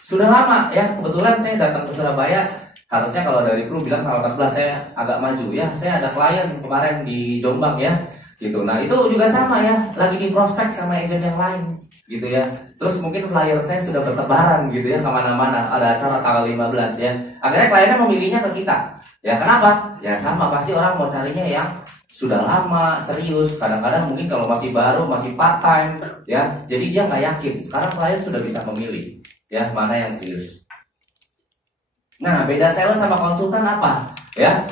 sudah lama ya. Kebetulan saya datang ke Surabaya, harusnya kalau dari kru bilang tanggal 14 saya agak maju ya. Saya ada klien kemarin di Jombang ya gitu. Nah itu juga sama ya, lagi di prospek sama agent yang lain gitu ya. Terus mungkin flyer saya sudah bertebaran gitu ya kemana-mana, ada acara tanggal 15 ya. Akhirnya kliennya memilihnya ke kita ya. Kenapa? Ya sama, pasti orang mau carinya yang sudah lama, serius. Kadang-kadang mungkin kalau masih baru, masih part time ya, jadi dia nggak yakin. Sekarang klien sudah bisa memilih ya mana yang serius. Nah beda sales sama konsultan apa ya?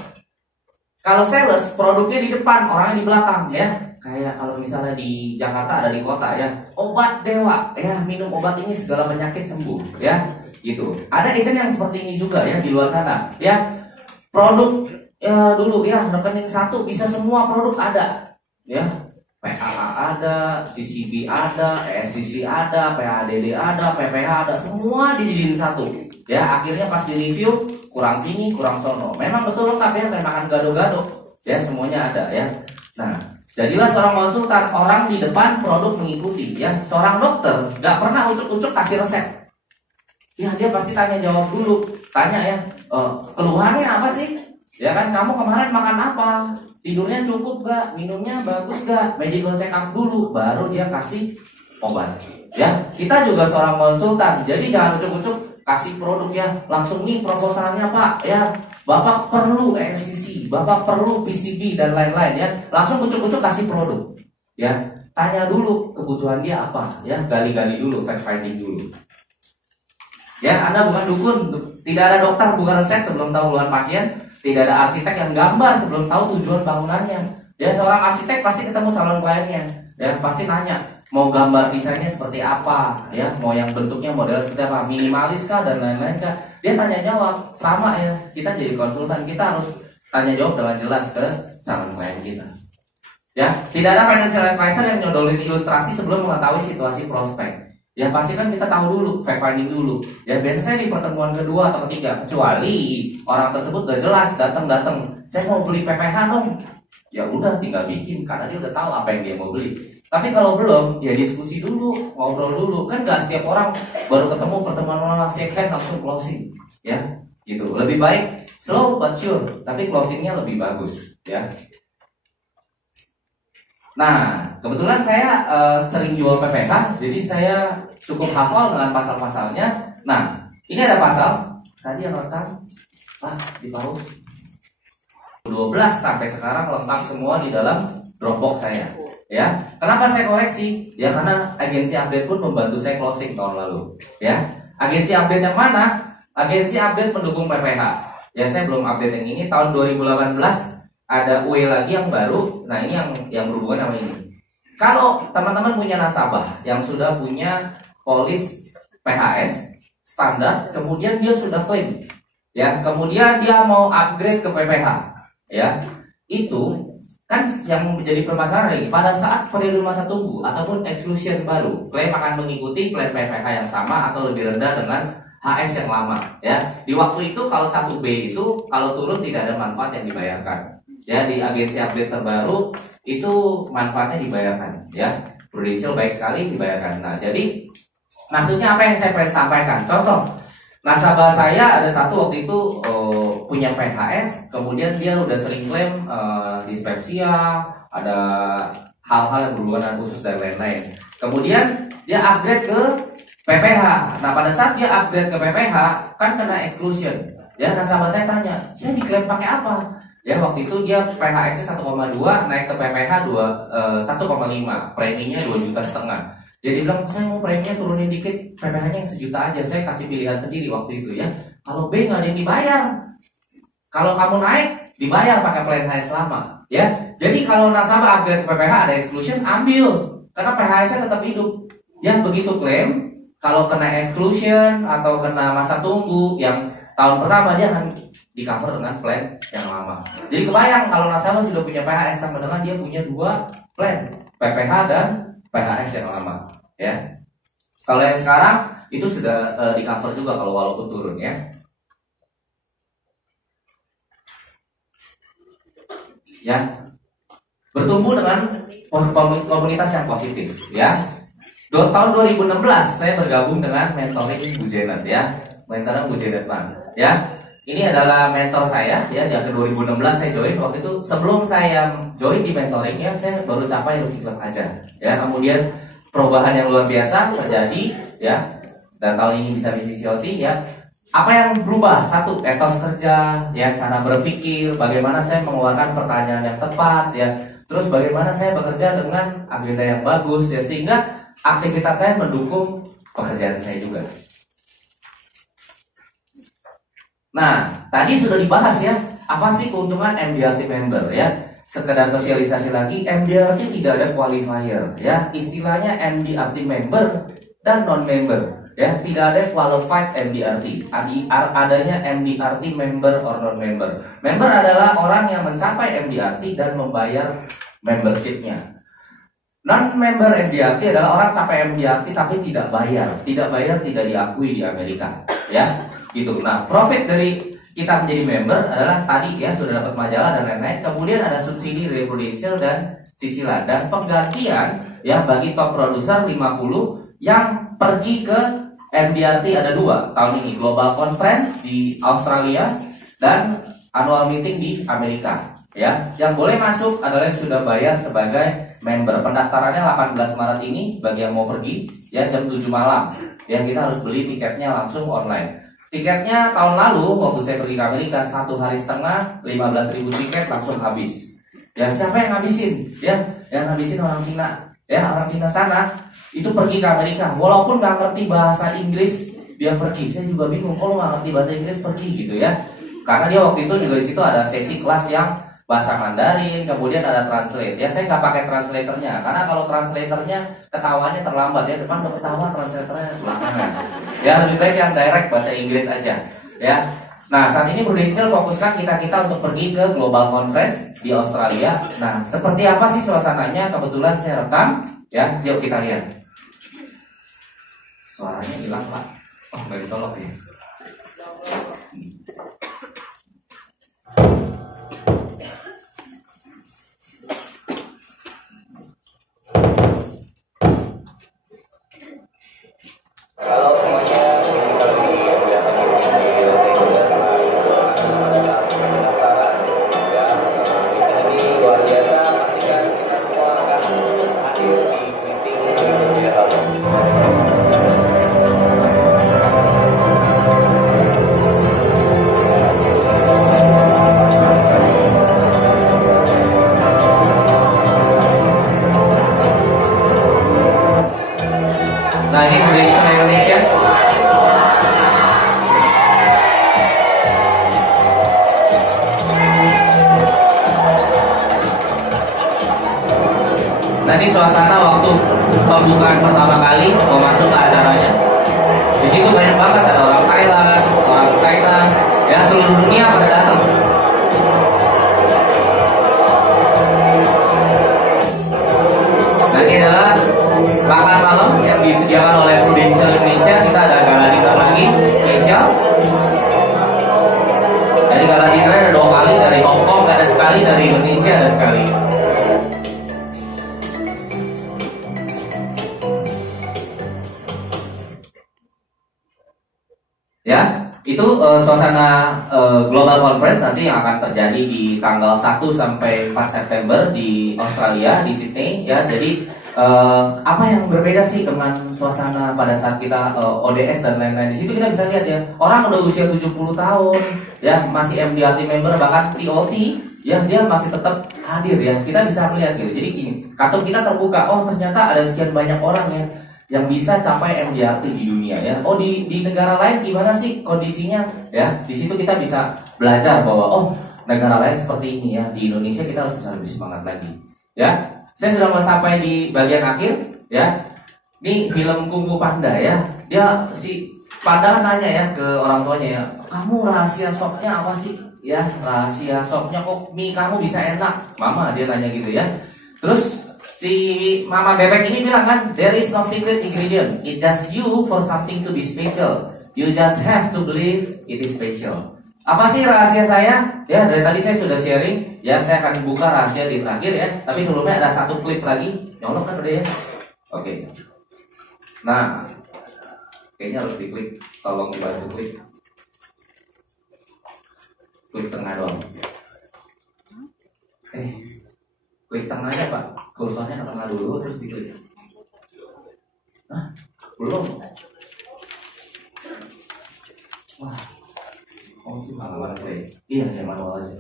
Kalau sales produknya di depan, orangnya di belakang ya. Kayak kalau misalnya di Jakarta ada di kota ya, obat dewa ya, minum obat ini segala penyakit sembuh ya gitu. Ada agent yang seperti ini juga ya di luar sana ya. Produk ya dulu ya, rekening satu bisa semua produk ada ya. PAA ada, CCB ada, ESCC ada, PADD ada, PPH ada, semua dijadiin satu ya. Akhirnya pas di review kurang sini kurang sono, memang betul lengkap ya, kayak makan gado-gado ya, semuanya ada ya. Nah jadilah seorang konsultan, orang di depan, produk mengikuti ya. Seorang dokter nggak pernah ucuk-ucuk kasih resep ya, dia pasti tanya jawab dulu. Tanya ya, keluhannya apa sih ya kan, kamu kemarin makan apa, tidurnya cukup gak, minumnya bagus gak, medical check up dulu, baru dia kasih obat ya. Kita juga seorang konsultan, jadi jangan ucuk-ucuk kasih produk ya, langsung nih proposalnya pak ya, bapak perlu ESCC, bapak perlu PCB dan lain-lain ya, langsung ucuk-ucuk kasih produk ya. Tanya dulu kebutuhan dia apa ya, gali-gali dulu, fact finding dulu ya. Anda bukan dukun, tidak ada dokter bukan resep sebelum tahu keluhan pasien, tidak ada arsitek yang gambar sebelum tahu tujuan bangunannya ya. Seorang arsitek pasti ketemu calon kliennya ya, pasti nanya mau gambar desainnya seperti apa ya, mau yang bentuknya model seperti apa, minimalis kah dan lain-lain kah. Dia tanya jawab. Sama ya, kita jadi konsultan, kita harus tanya jawab dengan jelas ke calon klien kita ya. Tidak ada financial advisor yang nyodolin ilustrasi sebelum mengetahui situasi prospek ya. Pasti kan kita tahu dulu, fact finding dulu ya. Biasanya di pertemuan kedua atau ketiga, kecuali orang tersebut udah jelas datang, saya mau beli PPH dong, ya udah tinggal bikin karena dia udah tahu apa yang dia mau beli. Tapi kalau belum, ya diskusi dulu, ngobrol dulu. Kan gak setiap orang baru ketemu pertemuan shake hand langsung closing ya gitu. Lebih baik slow but sure, tapi closingnya lebih bagus ya. Nah kebetulan saya sering jual PPH, jadi saya cukup hafal dengan pasal-pasalnya. Nah ini ada pasal tadi yang rekam di paus 12 sampai sekarang lengkap semua di dalam Dropbox saya ya. Kenapa saya koleksi? Ya karena agensi update pun membantu saya closing tahun lalu ya. Agensi update yang mana? Agensi update pendukung PPH ya. Saya belum update yang ini, tahun 2018 ada UE lagi yang baru. Nah ini yang berhubungan sama ini. Kalau teman-teman punya nasabah yang sudah punya polis PHS standar, kemudian dia sudah klaim ya, kemudian dia mau upgrade ke PPH ya, itu kan yang menjadi permasalahan lagi pada saat periode masa tunggu ataupun exclusion baru, klaim akan mengikuti klaim PPH yang sama atau lebih rendah dengan HS yang lama ya. Di waktu itu kalau 1B itu kalau turun tidak ada manfaat yang dibayarkan ya. Di agensi update terbaru itu manfaatnya dibayarkan ya. Prudential baik sekali dibayarkan. Nah jadi maksudnya apa yang saya pengen sampaikan, contoh nasabah saya ada satu waktu itu punya PHS, kemudian dia udah sering klaim dispepsia, ada hal-hal yang berhubungan dengan usus dan lain-lain. Kemudian dia upgrade ke PPH. Nah pada saat dia upgrade ke PPH kan kena exclusion ya. Nasabah saya tanya, saya diklaim pakai apa ya? Waktu itu dia PHS-nya 1,2 naik ke PPH 1,5, preminya 2,5 juta. Jadi bilang, saya mau preminya turunin dikit, PPH-nya yang 1 juta aja. Saya kasih pilihan sendiri waktu itu ya. Kalau B nggak ada yang dibayar. Kalau kamu naik, dibayar pakai plan HS lama ya. Jadi kalau nasabah upgrade ke PPH ada exclusion, ambil karena PHS-nya tetap hidup. Ya, begitu klaim kalau kena exclusion atau kena masa tunggu yang tahun pertama dia akan di cover dengan plan yang lama. Jadi kebayang kalau nasabah sudah punya PHS sama dengan dia punya dua plan, PPH dan PHS yang lama, ya. Kalau yang sekarang itu sudah di cover juga kalau walaupun turun, ya. Ya, bertumbuh dengan komunitas yang positif, ya. Tahun 2016 saya bergabung dengan mentoring Bu Janet, ya, mentoring Bu Janet Bang, ya. Ini adalah mentor saya, ya. Di akhir 2016 saya join. Waktu itu sebelum saya join di mentoring, ya, saya baru capai rookie club aja, ya. Kemudian perubahan yang luar biasa terjadi, ya. Dan tahun ini bisa bisnis COT, ya. Apa yang berubah? Satu, etos kerja, ya, cara berpikir, bagaimana saya mengeluarkan pertanyaan yang tepat, ya. Terus bagaimana saya bekerja dengan agenda yang bagus, ya, sehingga aktivitas saya mendukung pekerjaan saya juga. Nah, tadi sudah dibahas, ya, apa sih keuntungan MDRT member, ya. Sekedar sosialisasi lagi, MDRT tidak ada qualifier, ya. Istilahnya MDRT member dan non-member, ya. Tidak ada qualified MDRT. Adanya MDRT member or non-member. Member adalah orang yang mencapai MDRT dan membayar membershipnya. Non-member MDRT adalah orang capai MDRT tapi tidak bayar. Tidak bayar tidak diakui di Amerika, ya. Gitu. Nah, profit dari kita menjadi member adalah tadi, ya, sudah dapat majalah dan lain-lain. Kemudian ada subsidi dari Prudential dan cicilan dan penggantian, ya, bagi top produser 50 yang pergi ke MDRT ada 2 tahun ini, Global Conference di Australia dan annual meeting di Amerika, ya. Yang boleh masuk adalah yang sudah bayar sebagai member. Pendaftarannya 18 Maret ini bagi yang mau pergi, ya, jam 7 malam. Ya, kita harus beli tiketnya langsung online. Tiketnya tahun lalu waktu saya pergi ke Amerika 1 hari setengah 15.000 tiket langsung habis. Ya, siapa yang ngabisin? Ya, yang ngabisin orang Cina. Ya, orang Cina sana itu pergi ke Amerika walaupun nggak ngerti bahasa Inggris, dia pergi. Saya juga bingung, kalau nggak ngerti bahasa Inggris pergi, gitu, ya. Karena dia waktu itu juga di situ ada sesi kelas yang bahasa Mandarin, kemudian ada translate. Ya, saya nggak pakai translatornya karena kalau translatornya ketawanya terlambat, ya. Depan udah ketawa, translatornya belakangan. Ya, lebih baik yang direct bahasa Inggris aja, ya. Nah, saat ini Prudential fokuskan kita untuk pergi ke Global Conference di Australia. Nah, seperti apa sih suasananya? Kebetulan saya rekam, ya. Yuk kita lihat. Suaranya hilang, Pak. Oh, nggak disolok, ya. Halo semuanya, ini luar biasa. Pastikan kita semua akan hadir di meeting di Nah, ini Prudential Indonesia. Tadi suasana waktu pembukaan pertama kali mau masuk ke acaranya. Di situ banyak banget, ada orang Thailand, orang China, ya, seluruh dunia pada datang. Nah, ini adalah makan malam yang disediakan oleh Prudential Indonesia. Kita ada gala dinner lagi spesial. Jadi gala dinner ada 2 kali, dari Hong Kong ada sekali, dari Indonesia ada sekali. Ya, itu suasana Global Conference nanti yang akan terjadi di tanggal 1 sampai 4 September di Australia, di Sydney, ya. Jadi apa yang berbeda sih dengan suasana pada saat kita ODS dan lain-lain? Di situ kita bisa lihat, ya, orang udah usia 70 tahun, ya, masih MDRT member, bahkan TOT, ya, dia masih tetap hadir, ya. Kita bisa melihat, gitu. Jadi gini, kartu kita terbuka, oh ternyata ada sekian banyak orang, ya, yang bisa capai MDRT di dunia, ya. Oh, di negara lain gimana sih kondisinya, ya? Di situ kita bisa belajar bahwa oh, negara lain seperti ini ya. Di Indonesia kita harus bisa lebih semangat lagi. Ya, saya sudah mau sampai di bagian akhir ya. Ini film Kung Fu Panda ya. Dia si Panda nanya ya ke orang tuanya ya, kamu rahasia sopnya apa sih? Ya, rahasia sopnya kok mie kamu bisa enak? Mama dia nanya gitu ya. Terus si mama bebek ini bilang kan, there is no secret ingredient. It just you for something to be special. You just have to believe it is special. Apa sih rahasia saya? Ya, dari tadi saya sudah sharing. Ya, saya akan buka rahasia di terakhir ya. Tapi sebelumnya ada satu klip lagi. Nyolok kan udah ya? Oke. Nah, kayaknya harus diklik. Tolong dibantu klik. Klik tengah doang. Klik tengahnya Pak. Kursornya ke tengah dulu terus diklik. Hah? Belum. Wah. Oh itu manual play. Iya, yang manual aja.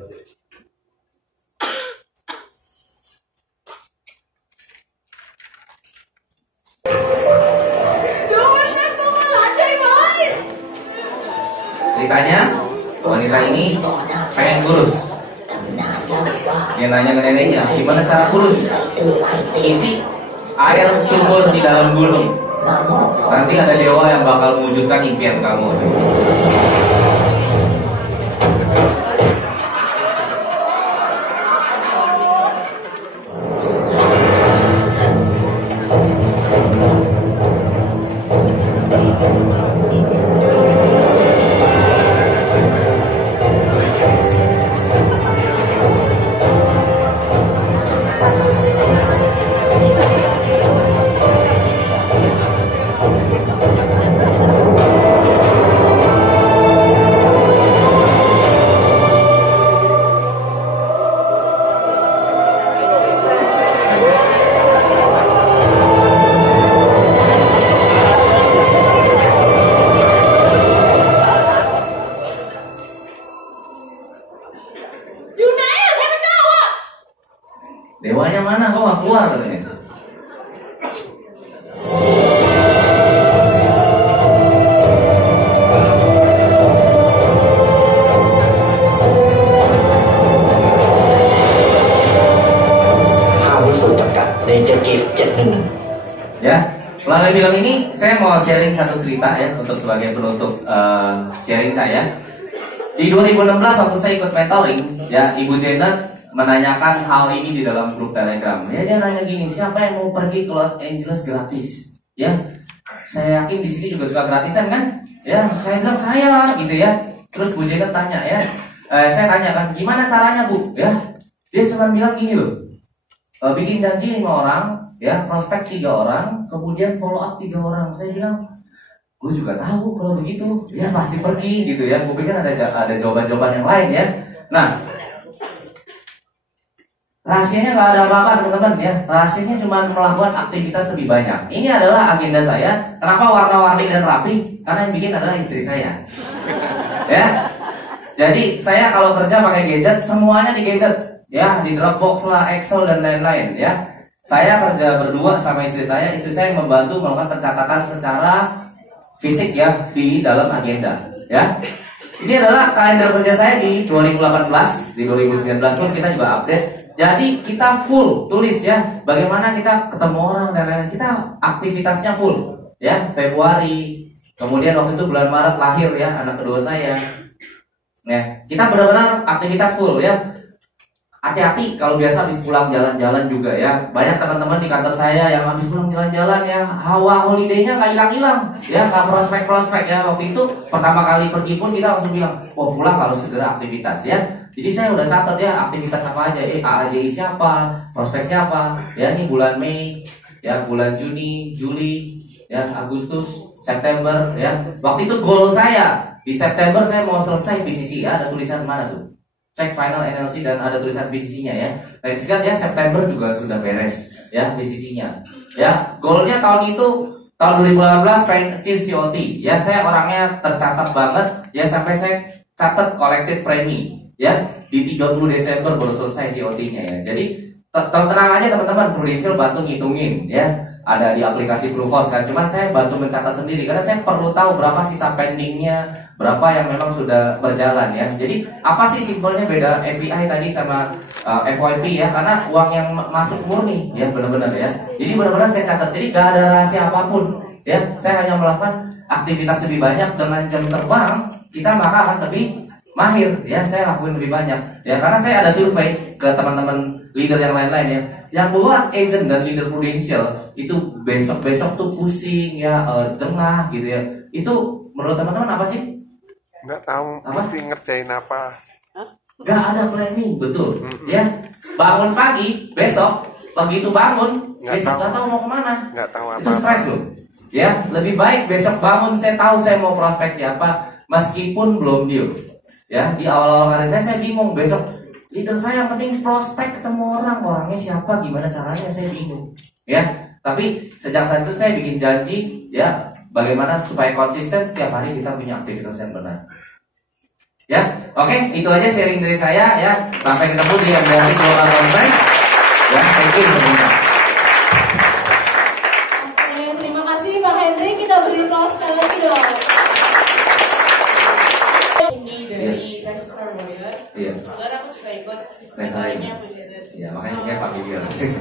Ceritanya wanita ini pengen kurus. Dia nanya ke neneknya, gimana cara kurus? Isi air subur di dalam gunung. Nanti ada dewa yang bakal mewujudkan impian kamu. Dewanya mana? Kok gak keluar katanya? Ya, melalui film ini saya mau sharing satu cerita ya untuk sebagai penutup sharing saya. Di 2016 waktu saya ikut mentoring, ya Ibu Janet menanyakan hal ini di dalam grup Telegram. Ya dia nanya gini, siapa yang mau pergi ke Los Angeles gratis? Ya, saya yakin di sini juga suka gratisan kan? Ya, saya bilang saya gitu ya. Terus Bu Janet tanya ya, saya tanya kan, gimana caranya Bu? Ya, dia cuma bilang gini loh, bikin janji 5 orang, ya prospek 3 orang, kemudian follow up 3 orang. Saya bilang, gue juga tahu kalau begitu, ya pasti pergi gitu ya. Gue pikir ada jawaban-jawaban yang lain ya. Nah, rahasianya nggak ada apa-apa teman-teman ya. Rahasianya cuma melakukan aktivitas lebih banyak. Ini adalah agenda saya. Kenapa warna-warni dan rapi? Karena yang bikin adalah istri saya. Ya. Jadi saya kalau kerja pakai gadget, semuanya di gadget. Ya, di Dropbox lah, Excel dan lain-lain ya. Saya kerja berdua sama istri saya yang membantu melakukan pencatatan secara fisik ya di dalam agenda ya. Ini adalah kalender kerja saya di 2018, di 2019 pun kita juga update. Jadi kita full tulis ya, bagaimana kita ketemu orang dan lain-lain. Kita aktivitasnya full ya. Februari, kemudian waktu itu bulan Maret lahir ya anak kedua saya. Ya, kita benar-benar aktivitas full ya. Hati-hati kalau biasa habis pulang jalan-jalan juga ya. Banyak teman-teman di kantor saya yang habis pulang jalan-jalan ya, hawa holiday-nya nggak hilang-hilang ya, nggak prospek-prospek ya. Waktu itu pertama kali pergi pun kita langsung bilang, oh pulang harus segera aktivitas ya. Jadi saya udah catat ya aktivitas apa aja, AAJI siapa, prospek siapa ya. Ini bulan Mei ya, bulan Juni, Juli ya, Agustus, September ya. Waktu itu goal saya di September saya mau selesai PCC ya. Ada tulisan mana tuh? Cek final NLC dan ada tulisan BCC-nya ya. Let's get ya, September juga sudah beres ya BCC-nya. Ya, goalnya tahun itu tahun 2018 pengen achieve COT. Ya, saya orangnya tercatat banget ya, sampai saya catat collected premi ya. Di 30 Desember baru selesai COT-nya ya. Jadi tenang aja teman-teman, Prudential bantu ngitungin ya. Ada di aplikasi Proofos kan. Cuman saya bantu mencatat sendiri karena saya perlu tahu berapa sisa pendingnya, berapa yang memang sudah berjalan ya. Jadi apa sih simpelnya beda API tadi sama FYP ya? Karena uang yang masuk murni ya benar-benar ya. Jadi benar-benar saya catat, jadi gak ada rahasia apapun ya. Saya hanya melakukan aktivitas lebih banyak dengan jam terbang, kita maka akan lebih mahir ya. Saya lakuin lebih banyak ya, karena saya ada survei ke teman-teman leader yang lain-lain ya, yang buat agent dan leader prudential itu besok-besok tuh pusing ya, jengah gitu ya. Itu menurut teman-teman apa sih? Nggak tahu mesti ngerjain apa. Gak ada planning, betul ya. Bangun pagi, besok begitu bangun besok nggak tahu mau kemana, Nggak tahu apa. itu stres loh ya. Lebih baik besok bangun saya tahu saya mau prospek siapa, meskipun belum deal ya. Di awal-awal hari saya bingung, besok leader saya yang penting prospek, ketemu orangnya siapa, gimana caranya, saya bingung ya. Tapi sejak saat itu saya bikin janji ya, bagaimana supaya konsisten setiap hari kita punya aktivitas yang benar ya. Oke, itu aja sharing dari saya ya. Sampai ketemu di MBRI Global Conference ya. Thank you teman-teman. Oke, terima kasih Pak Henry. Kita beri applause sekali lagi dong. Ini dari Register Warrior. Iya. Kebetulan aku juga ikut Mentoring. mentoringnya Bu Janet. Ya, makanya kayak familiar sih.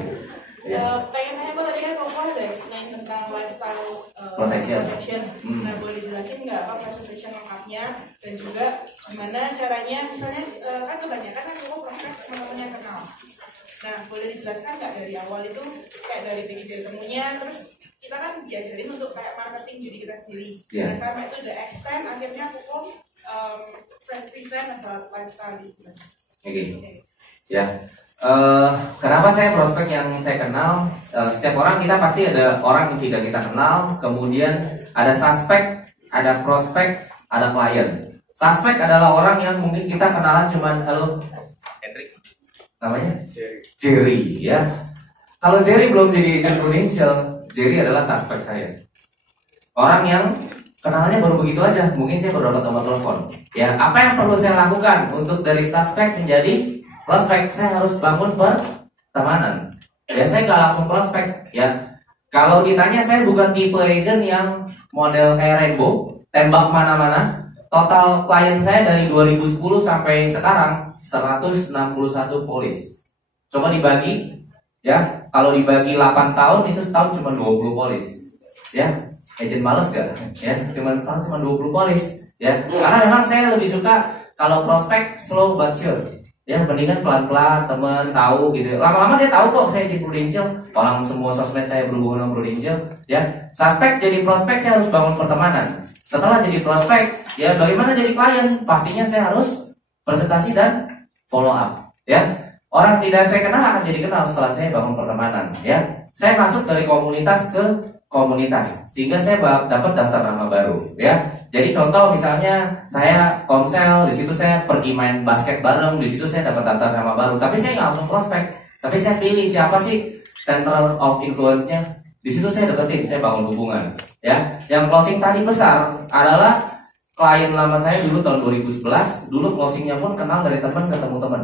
Pengen tanya, kok tadi kan Koko ada explain tentang lifestyle Protection. Nah, boleh dijelasin nggak apa presentation lengkapnya, dan juga gimana caranya, misalnya kan kebanyakan kan Koko prospek teman-teman yang kenal. Nah, boleh dijelaskan nggak dari awal itu kayak dari ide temunya, terus kita kan diajarin untuk kayak marketing diri kita sendiri. Yeah. Nah, sampai itu udah extend, akhirnya Koko present about lifestyle gitu. Oke. Ya. Kenapa saya prospek yang saya kenal? Setiap orang kita pasti ada orang yang tidak kita kenal, kemudian ada suspek, ada prospek, ada klien. Suspek adalah orang yang mungkin kita kenalan cuman halo Hendrik, namanya Jerry ya. Kalau Jerry belum jadi agent prudential, Jerry adalah suspek saya. Orang yang kenalnya baru begitu aja, mungkin saya baru dapat nomor telepon. Ya, apa yang perlu saya lakukan untuk dari suspek menjadi prospek? Saya harus bangun pertemanan. Ya, saya nggak langsung prospek. Ya, kalau ditanya, saya bukan tipe agent yang model kayak Rainbow, tembak mana-mana. Total klien saya dari 2010 sampai sekarang 161 polis. Coba dibagi, ya. Kalau dibagi 8 tahun itu setahun cuma 20 polis. Ya, agent males gak? Ya, cuma setahun cuma 20 polis. Ya, karena memang saya lebih suka kalau prospek slow but sure. Ya, mendingan pelan-pelan, temen tahu gitu. Lama-lama dia tahu kok saya jadi prudential. Orang semua sosmed saya berhubungan dengan prudential. Ya, suspek jadi prospek saya harus bangun pertemanan. Setelah jadi prospek, ya bagaimana jadi klien? Pastinya saya harus presentasi dan follow up. Ya, orang tidak saya kenal akan jadi kenal setelah saya bangun pertemanan. Ya, saya masuk dari komunitas ke komunitas sehingga saya dapat daftar nama baru. Ya. Jadi contoh misalnya saya Komsel, di situ saya pergi main basket bareng, di situ saya dapat daftar nama baru. Tapi saya nggak langsung prospek, tapi saya pilih siapa sih center of influence-nya. Di situ saya deketin, saya bangun hubungan. Ya, yang closing tadi besar adalah klien lama saya dulu tahun 2011. Dulu closingnya pun kenal dari teman ketemu teman.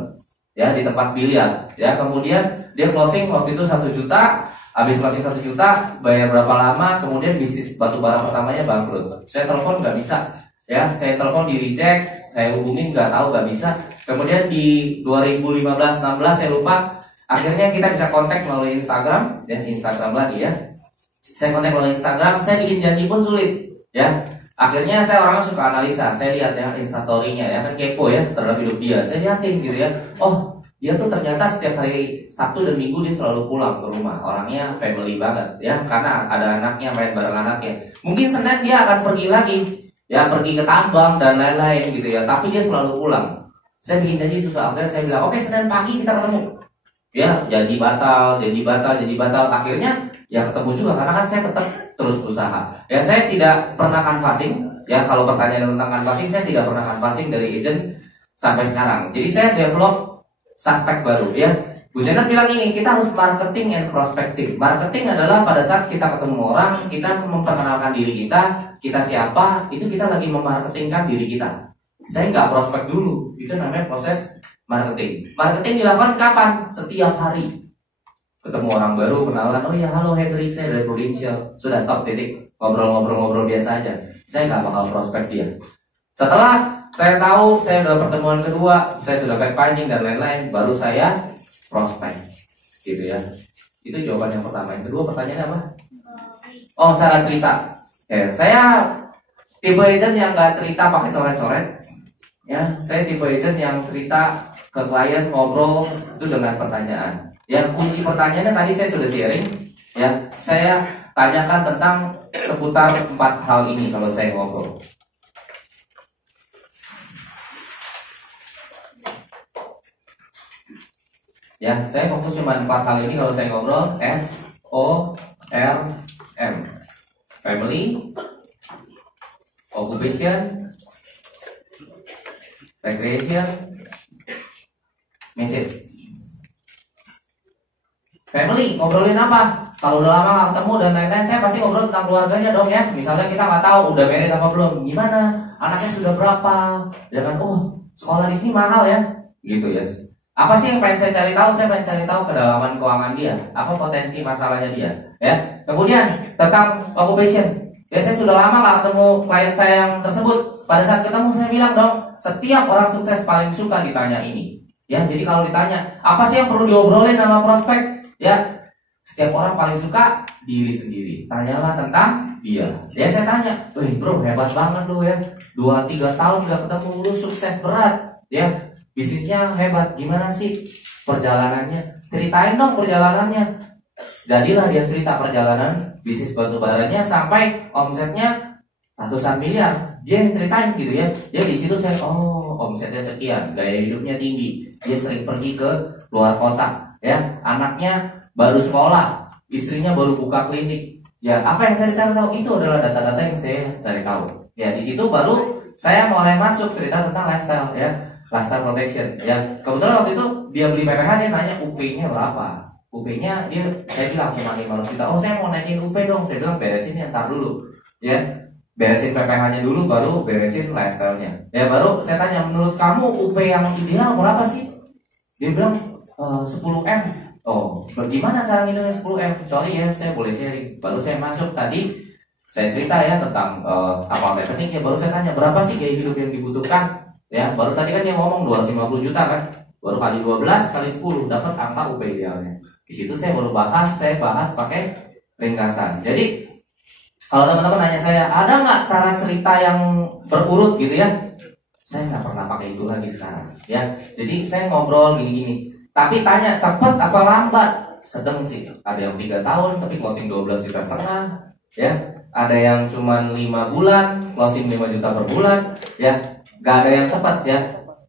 Ya, di tempat biliar. Ya, kemudian dia closing waktu itu 1 juta. Habis closing 1 juta, bayar berapa lama, kemudian bisnis batu bara pertamanya bangkrut. Saya telepon nggak bisa, ya, saya telepon di reject, saya hubungin nggak tahu, nggak bisa. Kemudian di 2015-16 saya lupa, akhirnya kita bisa kontak melalui Instagram, ya, Instagram lagi ya. Saya kontak melalui Instagram, saya bikin janji pun sulit, ya. Akhirnya saya orangnya suka analisa, saya lihat ya instastory-nya, ya kan kepo ya terhadap hidup dia. Saya liatin gitu ya, oh dia tuh ternyata setiap hari Sabtu dan Minggu dia selalu pulang ke rumah. Orangnya family banget ya, karena ada anaknya, main bareng anaknya. Mungkin Senin dia akan pergi lagi, ya pergi ke tambang dan lain-lain gitu ya, tapi dia selalu pulang. Saya bikin janji susah, akhirnya saya bilang oke, Senin pagi kita ketemu. Ya, jadi batal. Akhirnya ya ketemu juga karena kan saya tetap terus berusaha. Ya, saya tidak pernah canvassing. Ya, kalau pertanyaan tentang canvassing, saya tidak pernah canvassing dari agent sampai sekarang. Jadi saya develop suspek baru ya. Bu Janet bilang ini, kita harus marketing and prospecting. Marketing adalah pada saat kita ketemu orang, kita memperkenalkan diri kita siapa, itu kita lagi memarketingkan diri kita. Saya nggak prospek dulu, itu namanya proses marketing. Marketing dilakukan kapan? Setiap hari. Ketemu orang baru, kenalan, oh ya halo Hendrik, saya dari Prudential. Sudah stop, titik. Ngobrol-ngobrol biasa aja. Saya nggak bakal prospek dia. Setelah saya tahu saya sudah pertemuan kedua, saya sudah fact finding dan lain-lain, baru saya prospek, gitu ya. Itu jawaban yang pertama. Yang kedua pertanyaannya apa? Oh, cara cerita. Ya, saya tipe agent yang nggak cerita pakai coret-coret. Ya, saya tipe agent yang cerita ke klien, ngobrol itu dengan pertanyaan. Yang kunci pertanyaannya tadi saya sudah sharing. Ya, saya tanyakan tentang seputar 4 hal ini kalau saya ngobrol. Ya, saya fokus cuma 4 hal ini kalau saya ngobrol. FORM. Family, occupation, recreation, message. Family, ngobrolin apa? Kalau udah lama gak ketemu dan lain-lain, saya pasti ngobrol tentang keluarganya dong ya. Misalnya kita nggak tahu udah married apa belum, gimana, anaknya sudah berapa, ya kan? Oh, sekolah di sini mahal ya, gitu ya. Apa sih yang pengen saya cari tahu? Saya pengen cari tahu kedalaman keuangan dia, apa potensi masalahnya dia, ya. Kemudian tentang occupation, ya saya sudah lama gak ketemu klien saya yang tersebut. Pada saat ketemu saya bilang dong, setiap orang sukses paling suka ditanya ini, ya. Jadi kalau ditanya apa sih yang perlu diobrolin sama prospek, ya, setiap orang paling suka diri sendiri. Tanyalah tentang dia. Ya saya tanya, wih bro hebat banget lu ya, 2-3 tahun gak ketemu lu sukses berat, ya. Bisnisnya hebat, gimana sih perjalanannya? Ceritain dong perjalanannya. Jadilah dia cerita perjalanan bisnis batubaranya sampai omsetnya ratusan miliar. Dia yang ceritain gitu ya. Ya di situ saya, oh omsetnya sekian, gaya hidupnya tinggi, dia sering pergi ke luar kota, ya. Anaknya baru sekolah, istrinya baru buka klinik. Ya apa yang saya cari tahu itu adalah data-data yang saya cari tahu. Ya di situ baru saya mulai masuk cerita tentang lifestyle, ya. Lifestyle protection, ya. Kebetulan waktu itu dia beli PPH, dia tanya UP-nya berapa. UP-nya dia, saya bilang cuma 500 juta. Oh saya mau naikin UP dong. Saya bilang beresin ya, ntar dulu, ya. Beresin PPH-nya dulu, baru beresin lifestyle-nya. Ya baru saya tanya, menurut kamu UP yang ideal berapa sih? Dia bilang 10M. Oh bagaimana cara ngitungnya 10M? Sorry ya, saya boleh sharing. Baru saya masuk tadi, saya cerita ya tentang apa tekniknya. Baru saya tanya berapa sih gaya hidup yang dibutuhkan. Ya, baru tadi kan dia ngomong 250 juta kan. Baru kali 12 kali 10 dapat angka UP idealnya. Di situ saya baru saya bahas pakai ringkasan. Jadi kalau teman-teman nanya saya, ada nggak cara cerita yang berurut gitu ya? Saya nggak pernah pakai itu lagi sekarang. Ya, jadi saya ngobrol gini-gini. Tapi tanya cepet apa lambat? Sedang sih. Ada yang 3 tahun tapi closing 12,5 juta. Ya, ada yang cuma 5 bulan closing 5 juta per bulan. Ya. Gak ada yang cepat ya.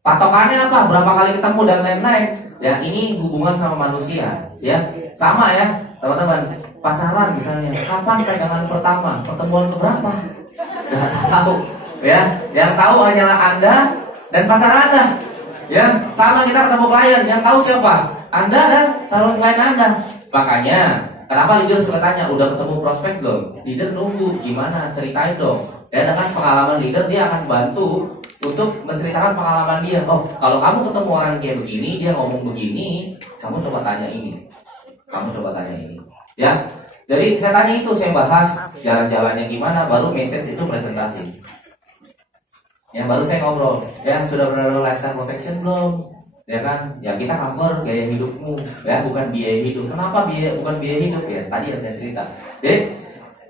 Patokannya apa? Berapa kali ketemu dan lain-lain. Ya ini hubungan sama manusia. Ya sama ya teman-teman. Pacaran misalnya. Kapan pegangan pertama? Pertemuan keberapa? Gak tahu. Ya yang tahu hanyalah Anda dan pacar Anda. Ya sama kita ketemu klien. Yang tahu siapa? Anda dan calon klien Anda. Makanya kenapa leader suka tanya, udah ketemu prospek belum? Leader nunggu. Gimana? Ceritain dong. Ya dengan pengalaman leader dia akan bantu untuk menceritakan pengalaman dia. Oh, kalau kamu ketemu orang kayak begini, dia ngomong begini, kamu coba tanya ini. Kamu coba tanya ini. Ya. Jadi saya tanya itu, saya bahas jalan-jalannya gimana, baru message itu presentasi. Ya, baru saya ngobrol. Ya, sudah benar-benar lifestyle protection belum? Ya kan? Ya kita cover gaya hidupmu, ya, bukan biaya hidup. Kenapa bukan biaya hidup ya? Tadi yang saya cerita. Jadi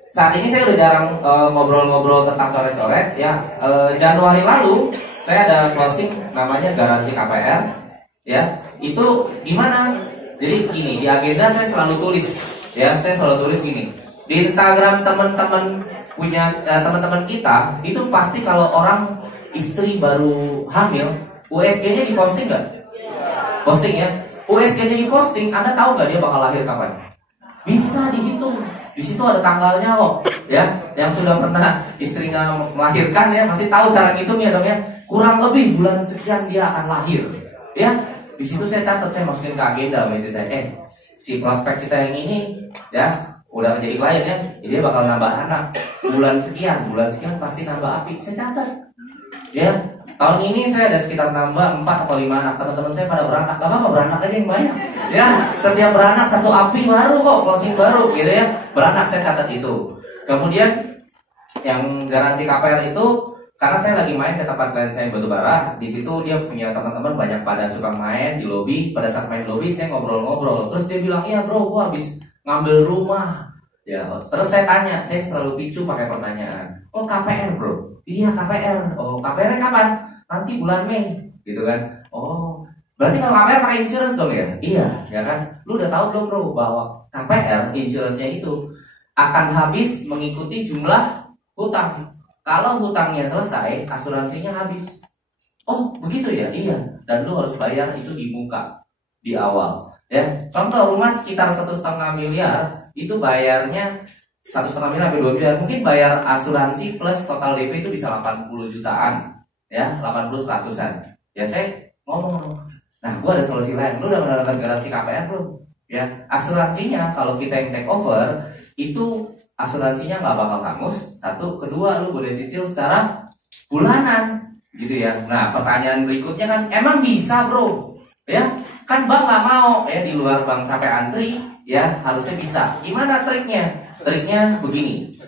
saat ini saya udah jarang ngobrol-ngobrol tentang coret-coret ya. Januari lalu saya ada closing namanya garansi KPR ya. Itu gimana? Jadi gini, di agenda saya selalu tulis ya, saya selalu tulis gini. Di Instagram teman-teman punya teman-teman kita itu pasti kalau orang istri baru hamil, USG-nya diposting nggak? Posting ya. USG-nya diposting, Anda tahu nggak dia bakal lahir kapan? Bisa dihitung. Di situ ada tanggalnya kok, ya. Yang sudah pernah istrinya melahirkan ya, masih tahu cara ngitungnya dong ya. Kurang lebih bulan sekian dia akan lahir, ya. Di situ saya catat, saya masukin ke agenda sama istri saya. Si prospek kita yang ini, ya, udah jadi klien ya, dia bakal nambah anak. Bulan sekian pasti nambah api. Saya catat, ya. Tahun ini saya ada sekitar nambah 4 atau 5 anak. Teman-teman saya pada beranak, gak apa-apa beranak aja yang banyak. Ya, setiap beranak 1 api baru kok, closing baru gitu ya. Beranak saya catat itu. Kemudian yang garansi KPR itu karena saya lagi main ke tempat klien saya yang Batubara, di situ dia punya teman-teman banyak pada suka main di lobi. Pada saat main lobi saya ngobrol-ngobrol, terus dia bilang, iya bro, gua habis ngambil rumah. Ya, terus saya tanya, saya selalu picu pakai pertanyaan, oh KPR bro? Iya KPR. Oh KPR kapan? Nanti bulan Mei, gitu kan? Oh berarti kalau KPR pakai insurance dong ya? Iya, ya kan? Lu udah tahu belum bro bahwa KPR insurance-nya itu akan habis mengikuti jumlah hutang. Kalau hutangnya selesai, asuransinya habis. Oh, begitu ya? Iya. Dan lu harus bayar itu di muka, di awal. Ya, contoh rumah sekitar 1,5 miliar, itu bayarnya 1,5 miliar sampai 2 miliar. Mungkin bayar asuransi plus total DP itu bisa 80 jutaan. Ya, 80-100an. Ya, saya ngomong, nah, gua ada solusi lain. Lu udah mendapatkan garansi KPR belum? Ya, asuransinya kalau kita yang take over, itu asuransinya nggak bakal hangus. Satu, kedua lu boleh cicil secara bulanan, gitu ya. Nah pertanyaan berikutnya kan, emang bisa bro? Ya kan bank nggak mau ya, di luar bank sampai antri, ya harusnya bisa. Gimana triknya? Triknya begini.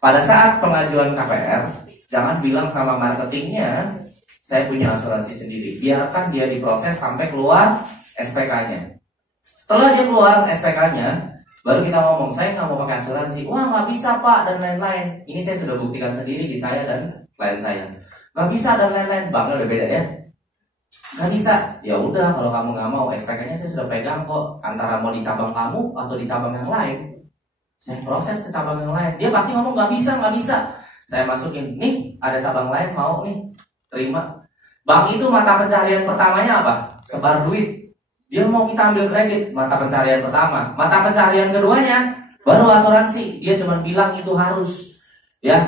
Pada saat pengajuan KPR, jangan bilang sama marketingnya, saya punya asuransi sendiri. Biarkan dia diproses sampai keluar SPK-nya. Setelah dia keluar SPK-nya, baru kita ngomong, saya nggak mau pakai asuransi. Wah nggak bisa pak, dan lain-lain. Ini saya sudah buktikan sendiri di saya dan klien saya. Nggak bisa dan lain-lain. Banknya udah beda ya. Nggak bisa. Ya udah, kalau kamu nggak mau, SPK-nya saya sudah pegang kok. Antara mau di cabang kamu atau di cabang yang lain, saya proses ke cabang yang lain. Dia pasti ngomong nggak bisa, nggak bisa. Saya masukin, nih ada cabang lain mau nih, terima. Bank itu mata pencarian pertamanya apa? Sebar duit. Dia mau kita ambil kredit, mata pencarian pertama. Mata pencarian keduanya baru asuransi. Dia cuma bilang itu harus. Ya,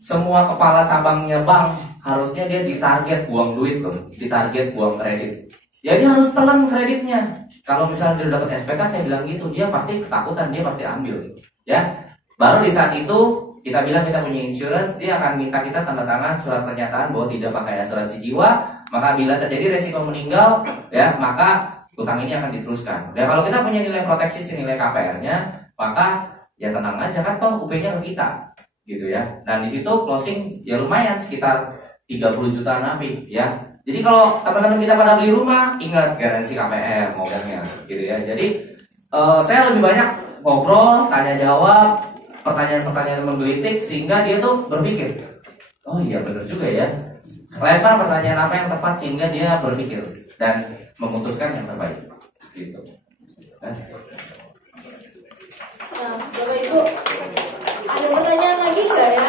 semua kepala cabangnya bank harusnya dia ditarget buang duit loh, ditarget buang kredit. Ya dia harus telan kreditnya. Kalau misalnya dia dapat SPK, saya bilang gitu, dia pasti ketakutan, dia pasti ambil. Ya, baru di saat itu kita bilang kita punya insurance, dia akan minta kita tanda tangan surat pernyataan bahwa tidak pakai asuransi jiwa. Maka bila terjadi resiko meninggal, ya maka utang ini akan diteruskan. Dan kalau kita punya nilai proteksi nilai KPR-nya, maka ya tenang aja kan toh UP-nya ke kita, gitu ya. Dan di situ closing ya lumayan sekitar 30 jutaan lebih ya. Jadi kalau teman-teman kita pada beli rumah, ingat garansi KPR modalnya, gitu ya. Jadi saya lebih banyak ngobrol, tanya jawab, pertanyaan-pertanyaan menggelitik sehingga dia tuh berpikir, oh iya benar juga ya. Lempar pertanyaan apa yang tepat sehingga dia berpikir dan memutuskan yang terbaik, gitu. Nah, Bapak Ibu, ada pertanyaan lagi nggak ya?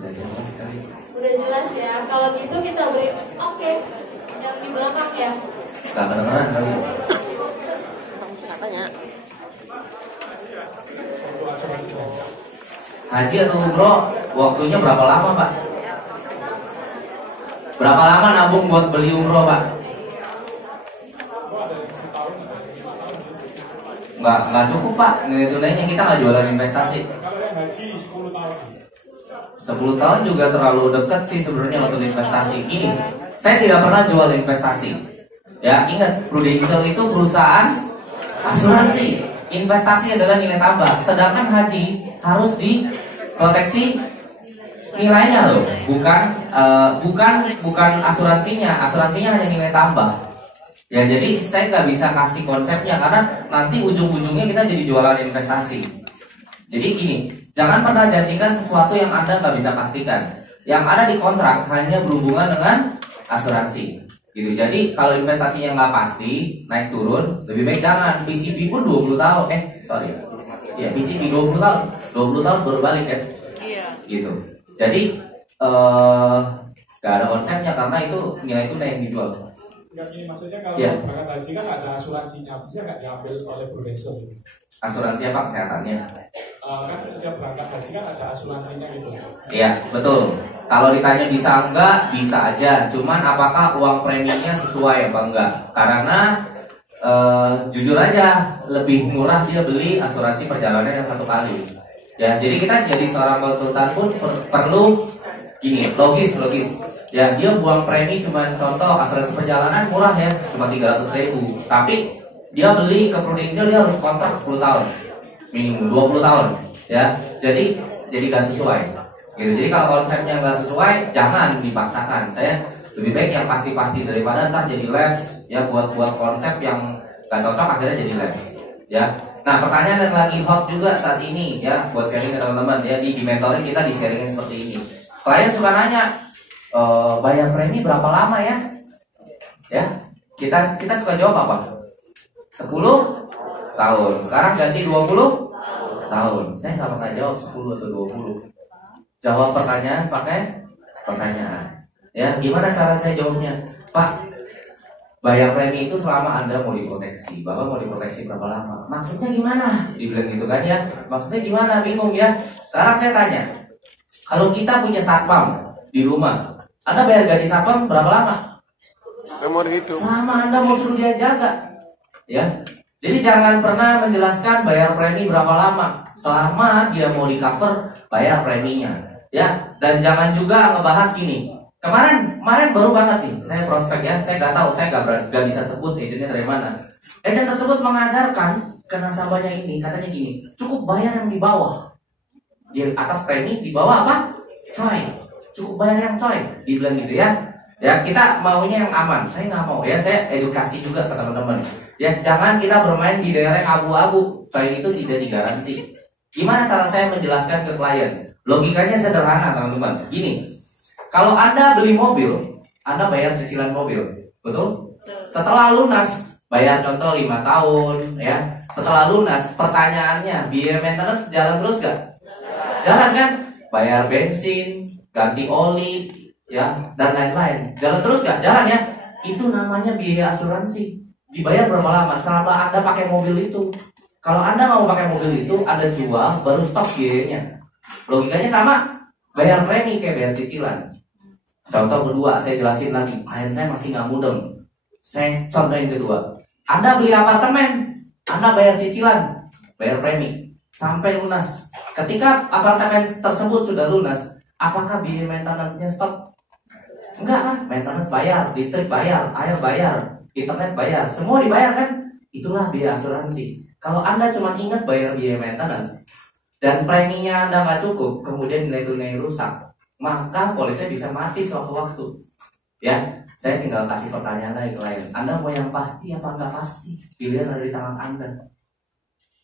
udah jelas sekali. Udah jelas ya. Kalau gitu kita beri, oke, yang di belakang ya. Gak kedengeran kali. Haji atau umroh, waktunya berapa lama Pak? Berapa lama nabung buat beli umroh Pak? Nggak cukup Pak, nilai tunainya kita nggak jualan investasi. Kalau yang haji 10 tahun. 10 tahun juga terlalu dekat sih sebenarnya untuk investasi. Gini, saya tidak pernah jual investasi. Ya ingat, Prudential itu perusahaan asuransi. Investasi adalah nilai tambah. Sedangkan haji harus diproteksi nilainya loh, bukan asuransinya. Asuransinya hanya nilai tambah. Ya jadi saya nggak bisa kasih konsepnya karena nanti ujung-ujungnya kita jadi jualan investasi. Jadi gini, jangan pernah janjikan sesuatu yang Anda nggak bisa pastikan. Yang ada di kontrak hanya berhubungan dengan asuransi. Gitu. Jadi kalau investasinya nggak pasti, naik turun, lebih baik jangan. PCB pun 20 tahun. Ya PCB 20 tahun. 20 tahun baru balik kan? Iya. Gitu. Jadi nggak ada konsepnya karena itu nilai tunai yang dijual. Enggak, ini maksudnya kalau Ya. berangkat haji kan ada asuransinya, bisa nggak diambil oleh Prudential? Asuransi apa kesehatannya? Kan setiap berangkat haji kan ada asuransinya gitu. Iya betul. Kalau ditanya bisa enggak, bisa aja. Cuman apakah uang preminya sesuai apa enggak? Karena jujur aja lebih murah dia beli asuransi perjalanan yang 1 kali. Ya, jadi kita jadi seorang konsultan pun perlu gini, logis. Ya, dia buang premi cuma contoh asuransi perjalanan murah ya, cuma 300.000. Tapi dia beli ke Prudential dia harus kontrak 10 tahun. Minimum 20 tahun, ya. Jadi jadi nggak sesuai. Gitu. Jadi kalau konsepnya nggak sesuai, jangan dipaksakan. Saya lebih baik yang pasti-pasti daripada ntar jadi labs ya, buat konsep yang nggak cocok akhirnya jadi labs ya. Nah, pertanyaan yang lagi hot juga saat ini ya, buat sharing ke teman-teman ya, di mentoring kita di sharingin seperti ini. Klien suka nanya, bayar premi berapa lama ya? Ya, kita suka jawab apa? 10 tahun. Sekarang ganti 20 tahun. Saya nggak pernah jawab 10 atau 20. Jawab pertanyaan pakai pertanyaan. Ya, gimana cara saya jawabnya? Pak, bayar premi itu selama Anda mau diproteksi. Bapak mau diproteksi berapa lama? Maksudnya gimana? Dibilang gitu kan ya. Maksudnya gimana? Bingung ya. Sekarang saya tanya. Kalau kita punya satpam di rumah, Anda bayar gaji satpam berapa lama? Seumur hidup. Selama Anda mau suruh dia jaga. Ya. Jadi jangan pernah menjelaskan bayar premi berapa lama. Selama dia mau di cover, bayar preminya. Ya. Dan jangan juga ngebahas gini. Kemarin baru banget nih, saya prospek ya, saya nggak tahu, saya nggak bisa sebut agennya dari mana. Agen tersebut mengajarkan ke nasabahnya ini, katanya gini, cukup bayar yang di bawah, di atas premi, di bawah apa? Coy, cukup bayar yang coy, dibilang gitu ya. Ya kita maunya yang aman, saya nggak mau ya, saya edukasi juga ke teman-teman. Ya jangan kita bermain di daerah yang abu-abu, coy itu tidak digaransi. Gimana cara saya menjelaskan ke klien? Logikanya sederhana teman-teman, gini. Kalau Anda beli mobil, Anda bayar cicilan mobil, betul? Setelah lunas, bayar contoh 5 tahun, ya. Setelah lunas, pertanyaannya, biaya maintenance jalan terus gak? Jalan kan? Bayar bensin, ganti oli, ya, dan lain-lain. Jalan terus gak? Jalan ya. Itu namanya biaya asuransi. Dibayar berapa lama? Selama Anda pakai mobil itu. Kalau Anda mau pakai mobil itu, Anda jual, baru stop biayanya. Logikanya sama. Bayar premi kayak bayar cicilan. Contoh kedua, saya jelasin lagi. Klien saya masih nggak mudeng. Saya contoh yang kedua. Anda beli apartemen, Anda bayar cicilan, bayar premi sampai lunas. Ketika apartemen tersebut sudah lunas, apakah biaya maintenance-nya stop? Enggak kan? Maintenance bayar, listrik bayar, air bayar, internet bayar, semua dibayar kan? Itulah biaya asuransi. Kalau Anda cuma ingat bayar biaya maintenance dan preminya Anda nggak cukup, kemudian nilai tunai rusak, maka polisi bisa mati sewaktu-waktu. Ya, saya tinggal kasih pertanyaan lagi ke klien. Anda mau yang pasti apa nggak pasti? Pilihan ada di tangan Anda.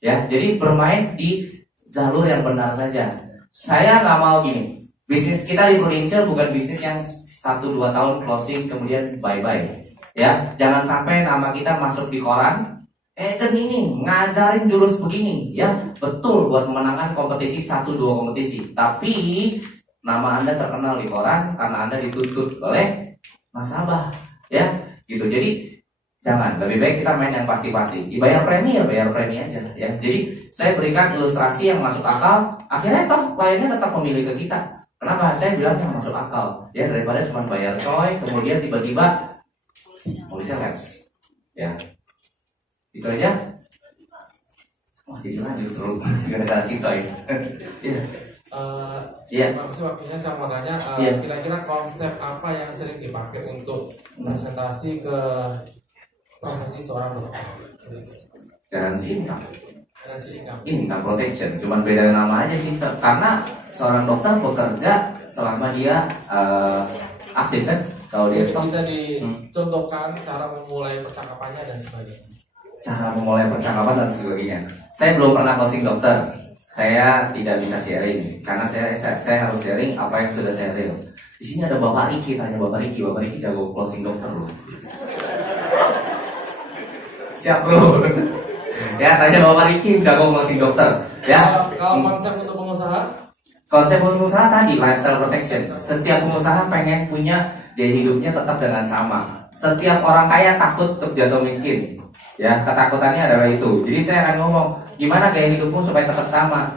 Ya, jadi bermain di jalur yang benar saja. Saya nggak mau gini. Bisnis kita di Prudential bukan bisnis yang 1-2 tahun closing kemudian bye-bye. Ya, jangan sampai nama kita masuk di koran. Agent ini ngajarin jurus begini, ya betul buat memenangkan kompetisi 1-2 kompetisi. Tapi nama Anda terkenal di koran karena Anda dituntut oleh nasabah, ya, gitu. Jadi jangan, lebih baik kita main yang pasti-pasti. Dibayar premi ya bayar premi aja, ya. Jadi saya berikan ilustrasi yang masuk akal. Akhirnya toh kliennya tetap memilih ke kita. Kenapa? Saya bilang yang masuk akal, ya daripada cuma bayar coy, kemudian tiba-tiba polisi lapse, ya. Itu aja. Wah jadi lanjut seru gara-gara si coy. Ya. Iya. Maksud waktunya saya mau tanya, kira-kira konsep apa yang sering dipakai untuk presentasi ke profesi seorang dokter? Garansi income. Garansi income. Income protection, cuman beda nama aja sih. Karena seorang dokter bekerja selama dia aktif kan. Kalau dia stop, bisa dicontohkan cara memulai percakapannya dan sebagainya. Cara memulai percakapan dan sebagainya. Saya belum pernah closing dokter. Saya tidak bisa sharing karena saya harus sharing apa yang sudah saya real. Di sini ada Bapak Riki, tanya Bapak Riki jago closing dokter loh. Siap bro. Ya tanya Bapak Riki jago closing dokter. Ya. Kalau konsep untuk pengusaha? Konsep pengusaha tadi lifestyle protection. Setiap pengusaha pengen punya gaya hidupnya tetap dengan sama. Setiap orang kaya takut untuk jatuh miskin. Ya ketakutannya adalah itu. Jadi saya akan ngomong gimana gaya hidupmu supaya tetap sama,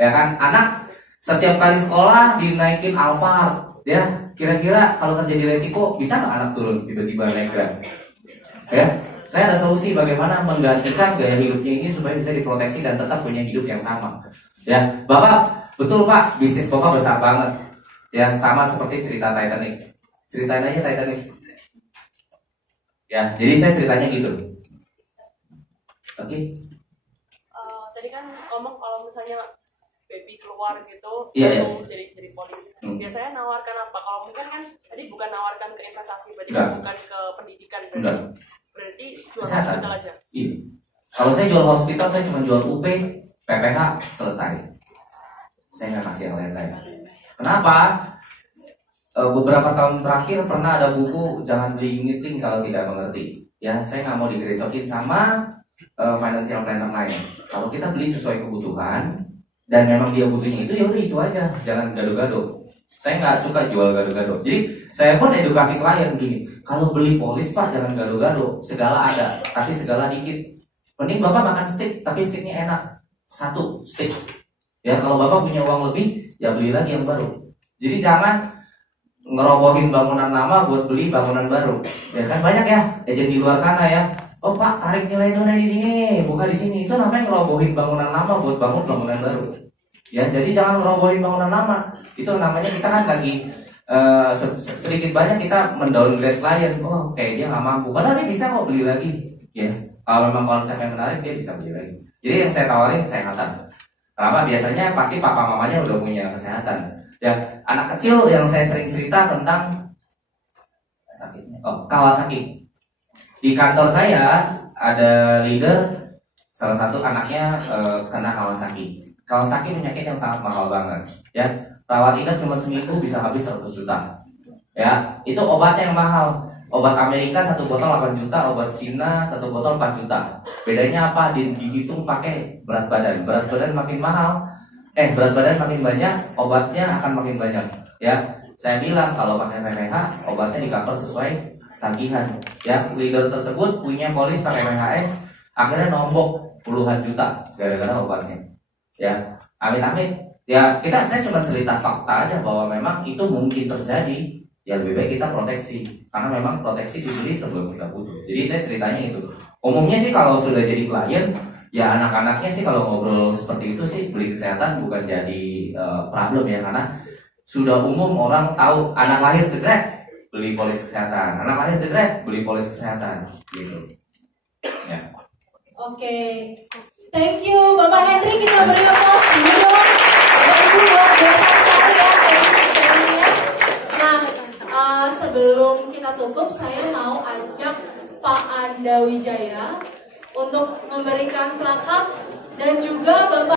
ya kan? Anak setiap kali sekolah dinaikin Alphard, ya kira-kira kalau terjadi resiko bisa nggak anak turun tiba-tiba naik Grab? Ya, saya ada solusi bagaimana menggantikan gaya hidupnya ini supaya bisa diproteksi dan tetap punya hidup yang sama. Ya, Bapak betul Pak, bisnis Bapak besar banget, ya sama seperti cerita Titanic. Ceritain aja Titanic. Ya, jadi saya ceritanya gitu. Oke. Tadi kan ngomong kalau misalnya baby keluar gitu, Iya, langsung jadi polis. Biasanya nawarkan apa? Kalau mungkin kan tadi bukan nawarkan ke investasi, berarti Enggak. bukan ke pendidikan, Enggak. berarti jual Kesehatan. hospital aja. Iya. Kalau saya jual hospital, saya cuma jual UP, PPH, selesai. Saya nggak kasih yang lain-lain. Kenapa? Beberapa tahun terakhir pernah ada buku jangan beli unit link kalau tidak mengerti. Ya, saya nggak mau digerecokin sama financial planner lain. Kalau kita beli sesuai kebutuhan dan memang dia butuhnya itu, ya udah itu aja, jangan gado-gado. Saya nggak suka jual gado-gado. Jadi saya pun edukasi klien gini, kalau beli polis Pak jangan gado-gado, segala ada, tapi segala dikit. Mending Bapak makan steak, tapi steaknya enak, satu steak. Ya kalau Bapak punya uang lebih, ya beli lagi yang baru. Jadi jangan ngerobohin bangunan lama buat beli bangunan baru. Ya kan banyak ya agent di luar sana ya. Oh Pak, tarik nilai tunai di sini, buka di sini. Itu namanya ngerobohin bangunan lama buat bangun bangunan baru. Ya, jadi jangan ngerobohin bangunan lama. Itu namanya kita kan lagi sedikit banyak kita mendowngrade klien. Oh, kayak dia nggak mampu. Padahal dia bisa kok beli lagi. Ya, kalau memang konsepnya menarik dia bisa beli lagi. Jadi yang saya tawarin kesehatan. Kenapa? Biasanya pasti papa mamanya udah punya kesehatan. Ya, anak kecil yang saya sering cerita tentang sakitnya. Oh, Kawasaki. Di kantor saya ada leader, salah satu anaknya kena Kawasaki. Kawasaki penyakit yang sangat mahal banget. Ya, rawat inap cuma seminggu bisa habis 100 juta. Ya, itu obatnya yang mahal. Obat Amerika 1 botol 8 juta, obat Cina 1 botol 4 juta. Bedanya apa? Dihitung pakai berat badan. Berat badan makin mahal, berat badan makin banyak, obatnya akan makin banyak. Ya, saya bilang kalau pakai PPH, obatnya di cover sesuai tagihan. Ya, leader tersebut punya polis pakai PHS, akhirnya nombok puluhan juta gara-gara obatnya. Ya, amit-amit. Ya, saya cuma cerita fakta aja bahwa memang itu mungkin terjadi. Ya lebih baik kita proteksi, karena memang proteksi dibeli sebelum kita butuh. Jadi saya ceritanya itu. Umumnya sih kalau sudah jadi klien, ya anak-anaknya sih kalau ngobrol seperti itu sih beli kesehatan bukan jadi problem ya, karena sudah umum orang tahu anak lahir jedret beli polis kesehatan, anak lahir jedret beli polis kesehatan, gitu. Ya. Oke, thank you Bapak Henry, kita beri aplaus dulu dong. Bapak Ibu luar biasa sekali ya sharing-sharingnya. Nah, sebelum kita tutup, saya mau ajak Pak Anda Wijaya untuk memberikan plakat dan juga Bapak